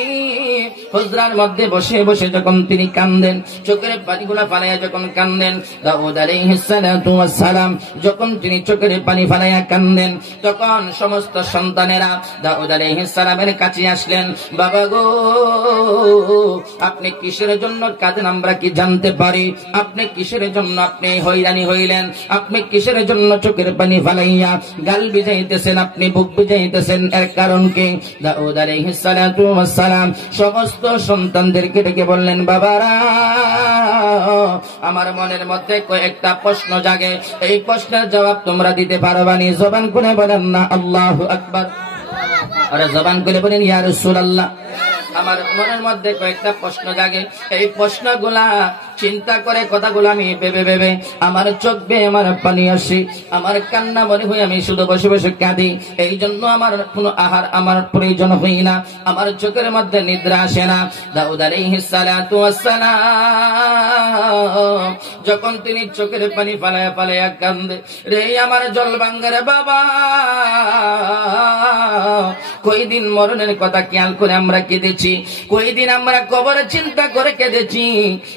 হুজরার মধ্যে বসে বসে যখন তিনি কাঁদেন, চোখের পানিগুলা ফালাইয়া যখন কাঁদেন, দাউদ আলাইহিস সালাম যখন তিনি চোখের পানি ফালাইয়া কাঁদেন, তখন সমস্ত সন্তানেরা দাউদ আলাইহিস সালামের কাছে আসলেন। বাবা গো, আপনি কিসের জন্য কাঁদেন আমরা কি জানতে পারি? আপনি কিসের জন্য আপনি হয়রানি হইলেন? আপনি কিসের জন্য চোখের পানি ফালাইয়া গাল ভিজাইতেছেন, আপনি বুক ভিজাইতেছেন? এর কারণ কি? দাউদ আলাইহিস সালাম সমস্ত সন্তানদেরকে ডেকে বললেন, বাবারা, আমার মনের মধ্যে কয়েকটা প্রশ্ন জাগে, এই প্রশ্নের জবাব তোমরা দিতে পারবানি? জবান খুলে বলেন না আল্লাহু আকবার। আরে জবান খুলে বলেন ইয়া রাসূলুল্লাহ। আমার মনের মধ্যে কয়েকটা প্রশ্ন জাগে, এই প্রশ্নগুলা চিন্তা করে কথাগুলো আমি ভেবে ভেবে আমার চোখ বেয়ে আমার পানি আসে, আমার কান্না মনে হয়, আমি শুধু বসে বসে কাঁদি। এই জন্য আমার কোনো আহার আমার প্রয়োজন হই না, আমার চোখের মধ্যে নিদ্রা আসে না। দাউদ আলাইহিস সালাম যখন তিনি চোখের পানি ফালায়া ফালায়া কান্দে, রে আমার জল ভাঙ্গারে বাবা, কয়দিন মরণের কথা খেয়াল করে আমরা কেঁদেছি, কয়দিন আমরা কবর চিন্তা করে কেঁদেছি।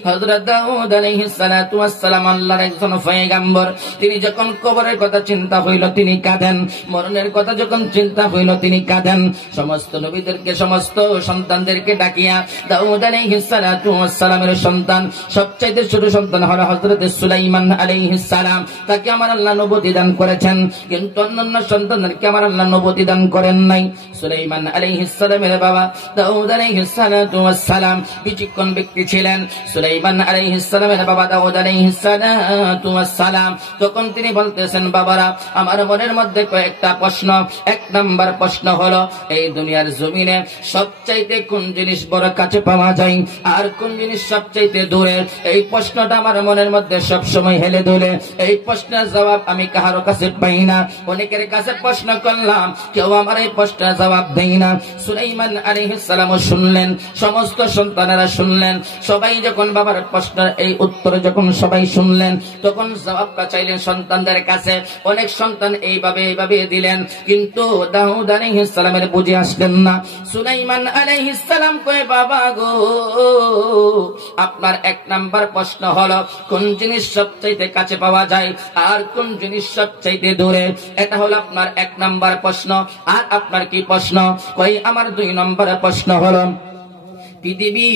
হযরত দাউদ আলাইহিস সালাম আল্লাহর একজন পয়গম্বর, তিনি যখন কবরের কথা চিন্তা হইল তিনি কাঁদেন, মরণের কথা যখন চিন্তা হইল তিনি কাঁদেন। সমস্ত নবীদেরকে, সমস্ত সন্তানদেরকে ডাকিয়া দাউদ আলাইহিস সালামের সন্তান, সবচাইতে ছোট সন্তান হলো হযরত সুলাইমান আলাইহিস সালাম, তাকে আমার আল্লাহ নবুয়্যতি দান করেছেন, কিন্তু অন্যান্য সন্তানদেরকে আমার আল্লাহ নবুয়্যতি দান করেন নাই। সুলাইমান আলাইহিস সালামের বাবা দাউদ আলাইহিস সালাম বিচক্ষণ ব্যক্তি ছিলেন। সুলাইমান আলাইহিস সালামের বাবা দাউদ আলাইহিস সালাম তখন তিনি বলতেছেন, বাবারা, আমার মনের মধ্যে কয়েকটা প্রশ্ন। এক নাম্বার প্রশ্ন হলো, এই দুনিয়ার জমিনে সবচাইতে কোন জিনিস বড় কাছে পাওয়া যায় আর কোন জিনিস সবচাইতে দূরে? এই প্রশ্নটা আমার মনের মধ্যে সব সময় হেলে দোলে। এই প্রশ্নের জবাব আমি কারো কাছে পাই না, অনেকের কাছে প্রশ্ন করলাম, কেউ আমার এই প্রশ্নের জবাব দেয় না। সুলাইমান আলাইহিস সালাম শুনলেন, সমস্ত সন্তানেরা শুনলেন, সবাই যখন বাবার প্রশ্নের এই উত্তর যখন সবাই শুনলেন, তখন জবাবটা চাইলেন সন্তানদের কাছে। অনেক সন্তান এইভাবে এইভাবে দিলেন, কিন্তু দাউদ আলাইহিস সালামের বুঝে আসলেন না। সুলাইমান আলাইহিস সালাম কয়, বাবা গো, আপনার এক নাম্বার প্রশ্ন হলো কোন জিনিস সবচাইতে কাছে পাওয়া যায় আর কোন জিনিস সবচাইতে দূরে, এটা হলো আপনার এক নাম্বার প্রশ্ন। আর আপনার কি প্রশ্ন? কই, আমার 2 নম্বর প্রশ্ন হলো, পৃথিবী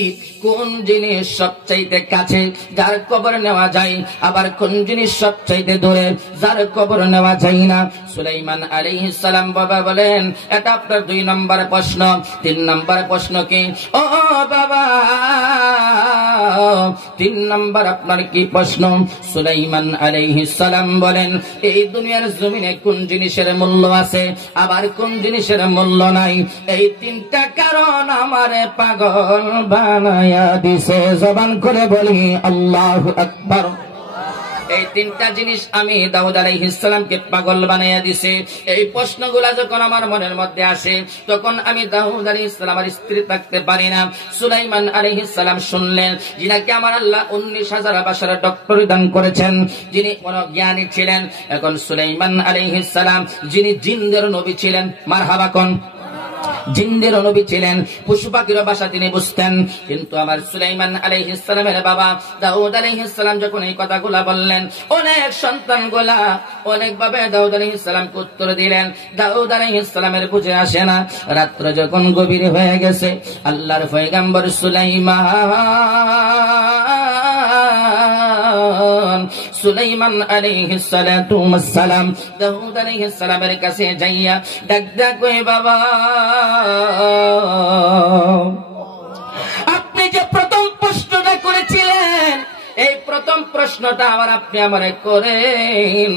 কোন জিনিস সবচাইতে কাছে যার কবর নেওয়া যায়, আবার কোন জিনিস সবচাইতে দূরে যার কবর নেওয়া যায় না? সুলাইমান আলাইহিস সালাম বাবা বলেন, এটা আপনার 2 নম্বর প্রশ্ন। 3 নম্বর প্রশ্ন কি? ও বাবা, 3 নম্বর আপনার কি প্রশ্ন? সুলাইমান আলাইহিস সালাম বলেন, এই দুনিয়ার জমিনে কোন জিনিসের মূল্য আছে আবার কোন জিনিসের মূল্য নাই? এই 3টা কারণ আমারে পাগল বানায়া দিছে। জবান করে বলি আল্লাহু আকবার। এই 3টা জিনিস আমি দাউদ আলাইহিস সালামকে পাগল বানাইয়া দিছে। এই প্রশ্নগুলা যখন আমার মনের মধ্যে আসে, তখন আমি দাউদ আলাইহিস সালামের স্ত্রী থাকতে পারি না। সুলাইমান আলাইহিস সালাম শুনলেন, যিনাকে আমার আল্লাহ 19,000 ভাষার ডক্টর দান করেছেন, যিনি মনোজ্ঞানী ছিলেন। এখন সুলাইমান আলাইহিস সালাম যিনি জিনদের নবী ছিলেন, মারহাবা কোন। জিনদের নবী ছিলেন, পশু পাখির ভাষা তিনি বুঝতেন। কিন্তু আমার সুলাইমান আলাইহিস সালামের বাবা দাউদ আলাইহিস সালাম যখন এই কথাগুলা বললেন, অনেক সন্তানগুলা অনেকভাবে দাউদ আলাইহিস সালামকে উত্তর দিলেন। দাউদ আলাইহিস সালামের বুঝে আসে না। রাত্র যখন গভীর হয়ে গেছে, আল্লাহর পয়গম্বর সুলাইমান আলাইহিস সালাতু ওয়াস সালাম দাউদ আলাইহিস সালামের কাছে যাইয়া ডাক ডাক কই, বাবা আপনি যে প্রথম প্রশ্নটা করেছিলেন, এই প্রথম প্রশ্নটা আবার আপনি আমারে করেন,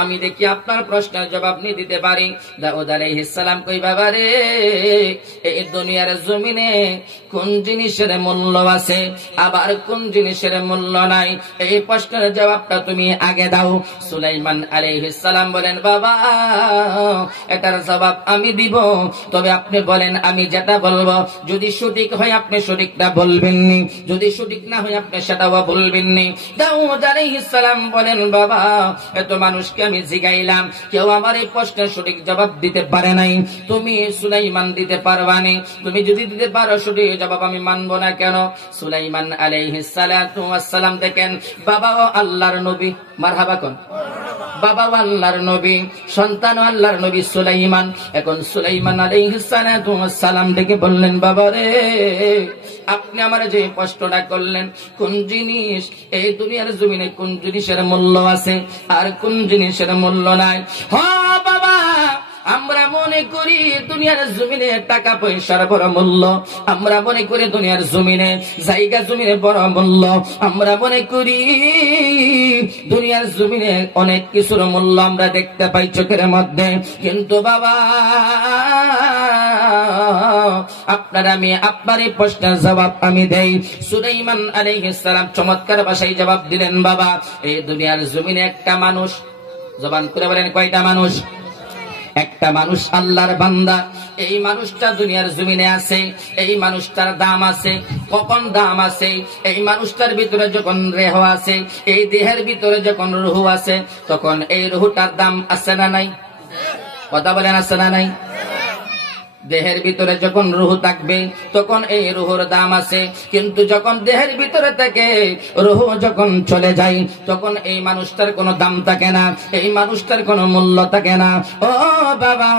আমি দেখি আপনার প্রশ্নের জবাব নিয়ে দিতে পারি। দাউদ আলাইহিস সালাম কই, বাবা রে, এই দুনিয়ার জমিনে কোন জিনিসের মূল্য আছে আবার কোন জিনিসের মূল্য নাই, এই প্রশ্নের জবাবটা তুমি আগে দাও। সুলাইমান আলাইহিস সালাম বলেন, বাবা এটার জবাব আমি দিব, তবে আপনি বলেন আমি যেটা বলবো, যদি সঠিক হয় আপনি সঠিকটা বলবেন নি, যদি সঠিক না হয় আপনি সেটাও বলবেন নি। দাউদ আলাইহিস সালাম বলেন, বাবা এত মানুষকে আমি জিগাইলাম, কেউ আমার এই প্রশ্নের সঠিক জবাব দিতে পারে নাই, তুমি সুলাইমান দিতে পারবানি, তুমি যদি দিতে পারো সঠিক জবাব আমি মানবো না কেন? সুলাইমান আলাইহিস সালাতু ওয়াস সালাম দেখেন বাবাও আল্লাহর নবী, মারহাবা কোন, বাবা আল্লাহর নবী, সন্তান আল্লাহর নবী সুলাইমান। এখন সুলাইমান আলাইহিস সালাতু ওয়াস সালাম ডেকে বললেন, বাবা রে, আপনি আমার যে প্রশ্নটা করলেন, কোন জিনিস এই দুনিয়ার জমিনে কোন জিনিসের মূল্য আছে আর কোন জিনিসের মূল্য নাই? হ্যাঁ বাবা, আমরা মনে করি দুনিয়ার জমিনে টাকা পয়সার বড় মূল্য, আমরা মনে করি দুনিয়ার জমিনে জায়গা জমিনে বড় মূল্য, আমরা মনে করি দুনিয়ার জমিনে অনেক কিছুর মূল্য আমরা দেখতে পাই চোখের মধ্যে। কিন্তু বাবা আপনার আমি আপনার এই প্রশ্নের জবাব আমি দেই। সুলাইমান আলাইহিস সালাম চমৎকার ভাষায় জবাব দিলেন, বাবা এই দুনিয়ার জমিনে একটা মানুষ, জবান করে বলেন কয়টা মানুষ? একটা মানুষ আল্লাহর বান্দা, এই মানুষটা দুনিয়ার জমিনে আছে, এই মানুষটার দাম আছে। কখন দাম আছে? এই মানুষটার ভিতরে যখন দেহ আছে, এই দেহের ভিতরে যখন রুহ আছে, তখন এই রুহটার দাম আছে না নাই? কথা বলেন আছে না নাই? দেহের ভিতরে যখন রুহ থাকবে তখন এই রুহর দাম আছে, কিন্তু যখন দেহের ভিতরে থেকে রুহ যখন চলে যায় তখন এই মানুষটার কোনো দাম থাকে না, এই মানুষটার কোনো মূল্য থাকে না। ও বাবা,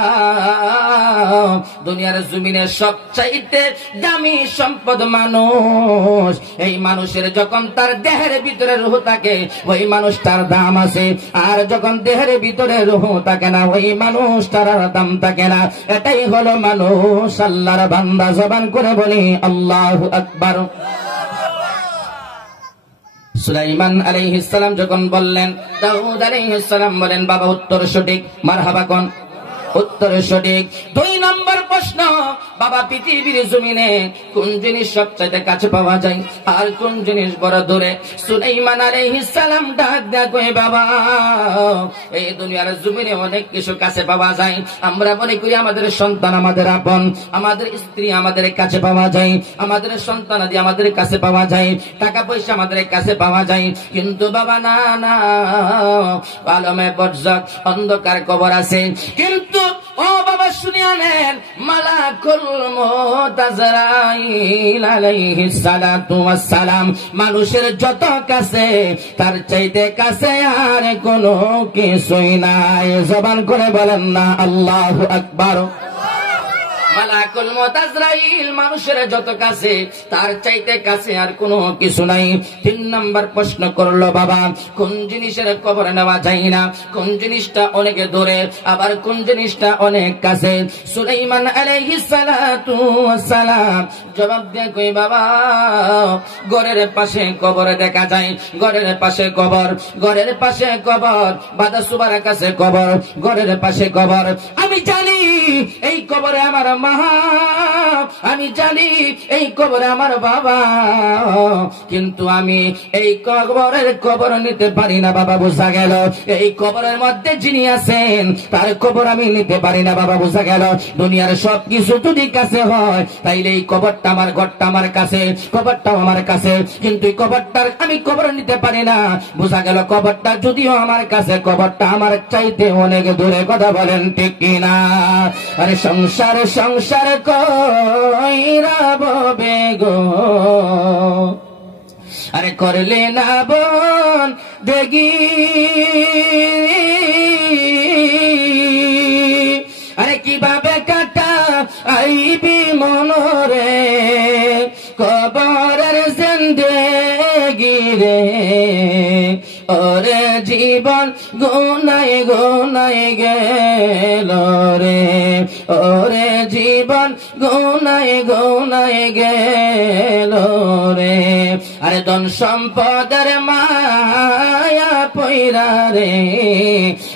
দুনিয়ার জমিনে সবচাইতে দামি সম্পদ মানুষ। এই মানুষের যখন তার দেহের ভিতরে রুহ থাকে ওই মানুষটার দাম আছে, আর যখন দেহের ভিতরে রুহ থাকে না ওই মানুষটার দাম থাকে না। এটাই হলো মানুষ, আল্লাহর বান্দা। জবান করে বলি আল্লাহু আকবার। সুলাইমান আলাইহিস সালাম যখন বললেন, দাউদ আলাইহিস সালাম বলেন, বাবা উত্তর সঠিক, মারহাবা কোন? উত্তর সঠিক। 2 নম্বর প্রশ্ন, বাবা পৃথিবীর জমিনে কোন জিনিস সবচেয়ে কাছে পাওয়া যায় আর কোন জিনিস বড় দূরে? সুলাইমান আলাইহিস সালাম ডাক দেয়া কই, বাবা এই দুনিয়ার জমিনে অনেক কিছু কাছে পাওয়া যায়, আমরা মনে করি আমাদের সন্তান আমাদের আপন, আমাদের স্ত্রী আমাদের কাছে পাওয়া যায়, আমাদের সন্তানাদি আমাদের কাছে পাওয়া যায়, টাকা পয়সা আমাদের কাছে পাওয়া যায়। কিন্তু বাবা না না, আলমে বরজাখ অন্ধকার কবর আছে। কিন্তু ও বাবা শুনিয়া নেন, মালাকুল মউত আজরাইল আলাইহিস সালাতু ওয়াস সালাম মানুষের যত কাছে তার চাইতে কাছে আর কোনো কিছুই নাই। জবান করে বলেন না আল্লাহু আকবার। মালাকুল মউত আজরাইল মানুষের যত কাছে তার চাইতে কাছে আর কোনো কিছু নাই। 3 নম্বর প্রশ্ন করলো, বাবা কোন জিনিসের কবর নেওয়া যায় না, কোন জিনিসটা অনেক দূরে আবার কোন জিনিসটা অনেক কাছে? সুলাইমান আলাইহিস সালাতু ওয়াস সালাম জবাব দিয়ে কই, বাবা ঘরের পাশে কবর দেখা যায়, ঘরের পাশে কবর, ঘরের পাশে কবর, বাদা সুবার কাছে কবর, ঘরের পাশে কবর। আমি জানি এই কবরে আমার মা, আমি জানি এই কবরে আমার বাবা, কিন্তু আমি এই কবরের কবর নিতে পারি না বাবা, বোঝা গেল। এই কবরের মধ্যে যিনি আছেন তার কবর আমি নিতে পারি না বাবা, বোঝা গেল। দুনিয়ার সব কিছু যদি কাছে হয় তাইলে এই কবরটা আমার, ঘরটা আমার কাছে, কবরটাও আমার কাছে, কিন্তু এই কবরটার আমি কবর নিতে পারি না, বোঝা গেল। কবরটা যদিও আমার কাছে, কবরটা আমার চাইতে অনেক দূরে। কথা বলেন ঠিক কিনা? আরে সংসার সংসার কইরা ববে গো আরে করলে না বন দেগি আরে কিভাবে কাটা আইবি মনরে কবরের জিন্দেগি রে ওরে জীবন গুনায় গুনায় গেল রে ওরে জীবন গুনায় গুনায় গেল রে আরে ধন সম্পদের মায়া পয়রা রে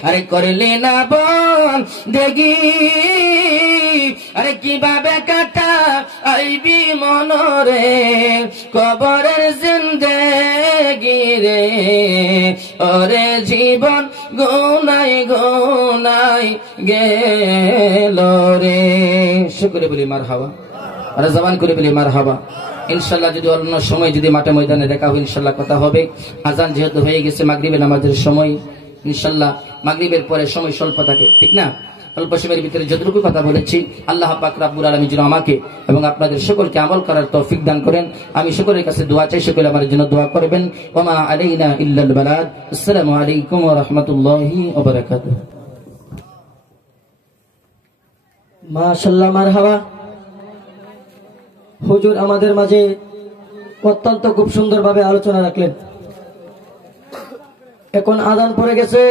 আরে করলি না বন দেখি আরে কিভাবে কাটা আইবি মনরে কবরের জিন্দেগি রে ওরে জীবন গুনায় গুনায় গেল রে শুকরে বলি মারহাবা আর জবান করে বলি মারহাবা ইনশাআল্লাহ যদি অন্য সময় যদি মাঠে ময়দানে দেখা হয় ইনশাআল্লাহ কথা হবে আজান যেহেতু হয়ে গেছে মাগরিবের নামাজের সময় ইনশাআল্লাহ মাগরিবের পরে সময় স্বল্প থাকে ঠিক না অল্প সময়ের ভিতরে যতটুকু কথা বলেছি আল্লাহ পাক রব্বুল আলামিন যেন আমাকে এবং আপনাদের সকলকে আমল করার তৌফিক দান করেন আমি সকলের কাছে দোয়া চাই সকলে আমার জন্য দোয়া করবেন ওয়া মা আলাইনা ইল্লাল বালাগ আসসালামু আলাইকুম ওয়া রাহমাতুল্লাহি ওয়া বারাকাতুহু মাশাআল্লাহ মারহাবা হুজুর আমাদের মাঝে অত্যন্ত খুব সুন্দরভাবে আলোচনা রাখলেন এখন আজান পড়ে গেছে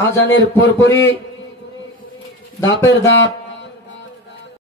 আজানের পরপরই ধাপের ধাপ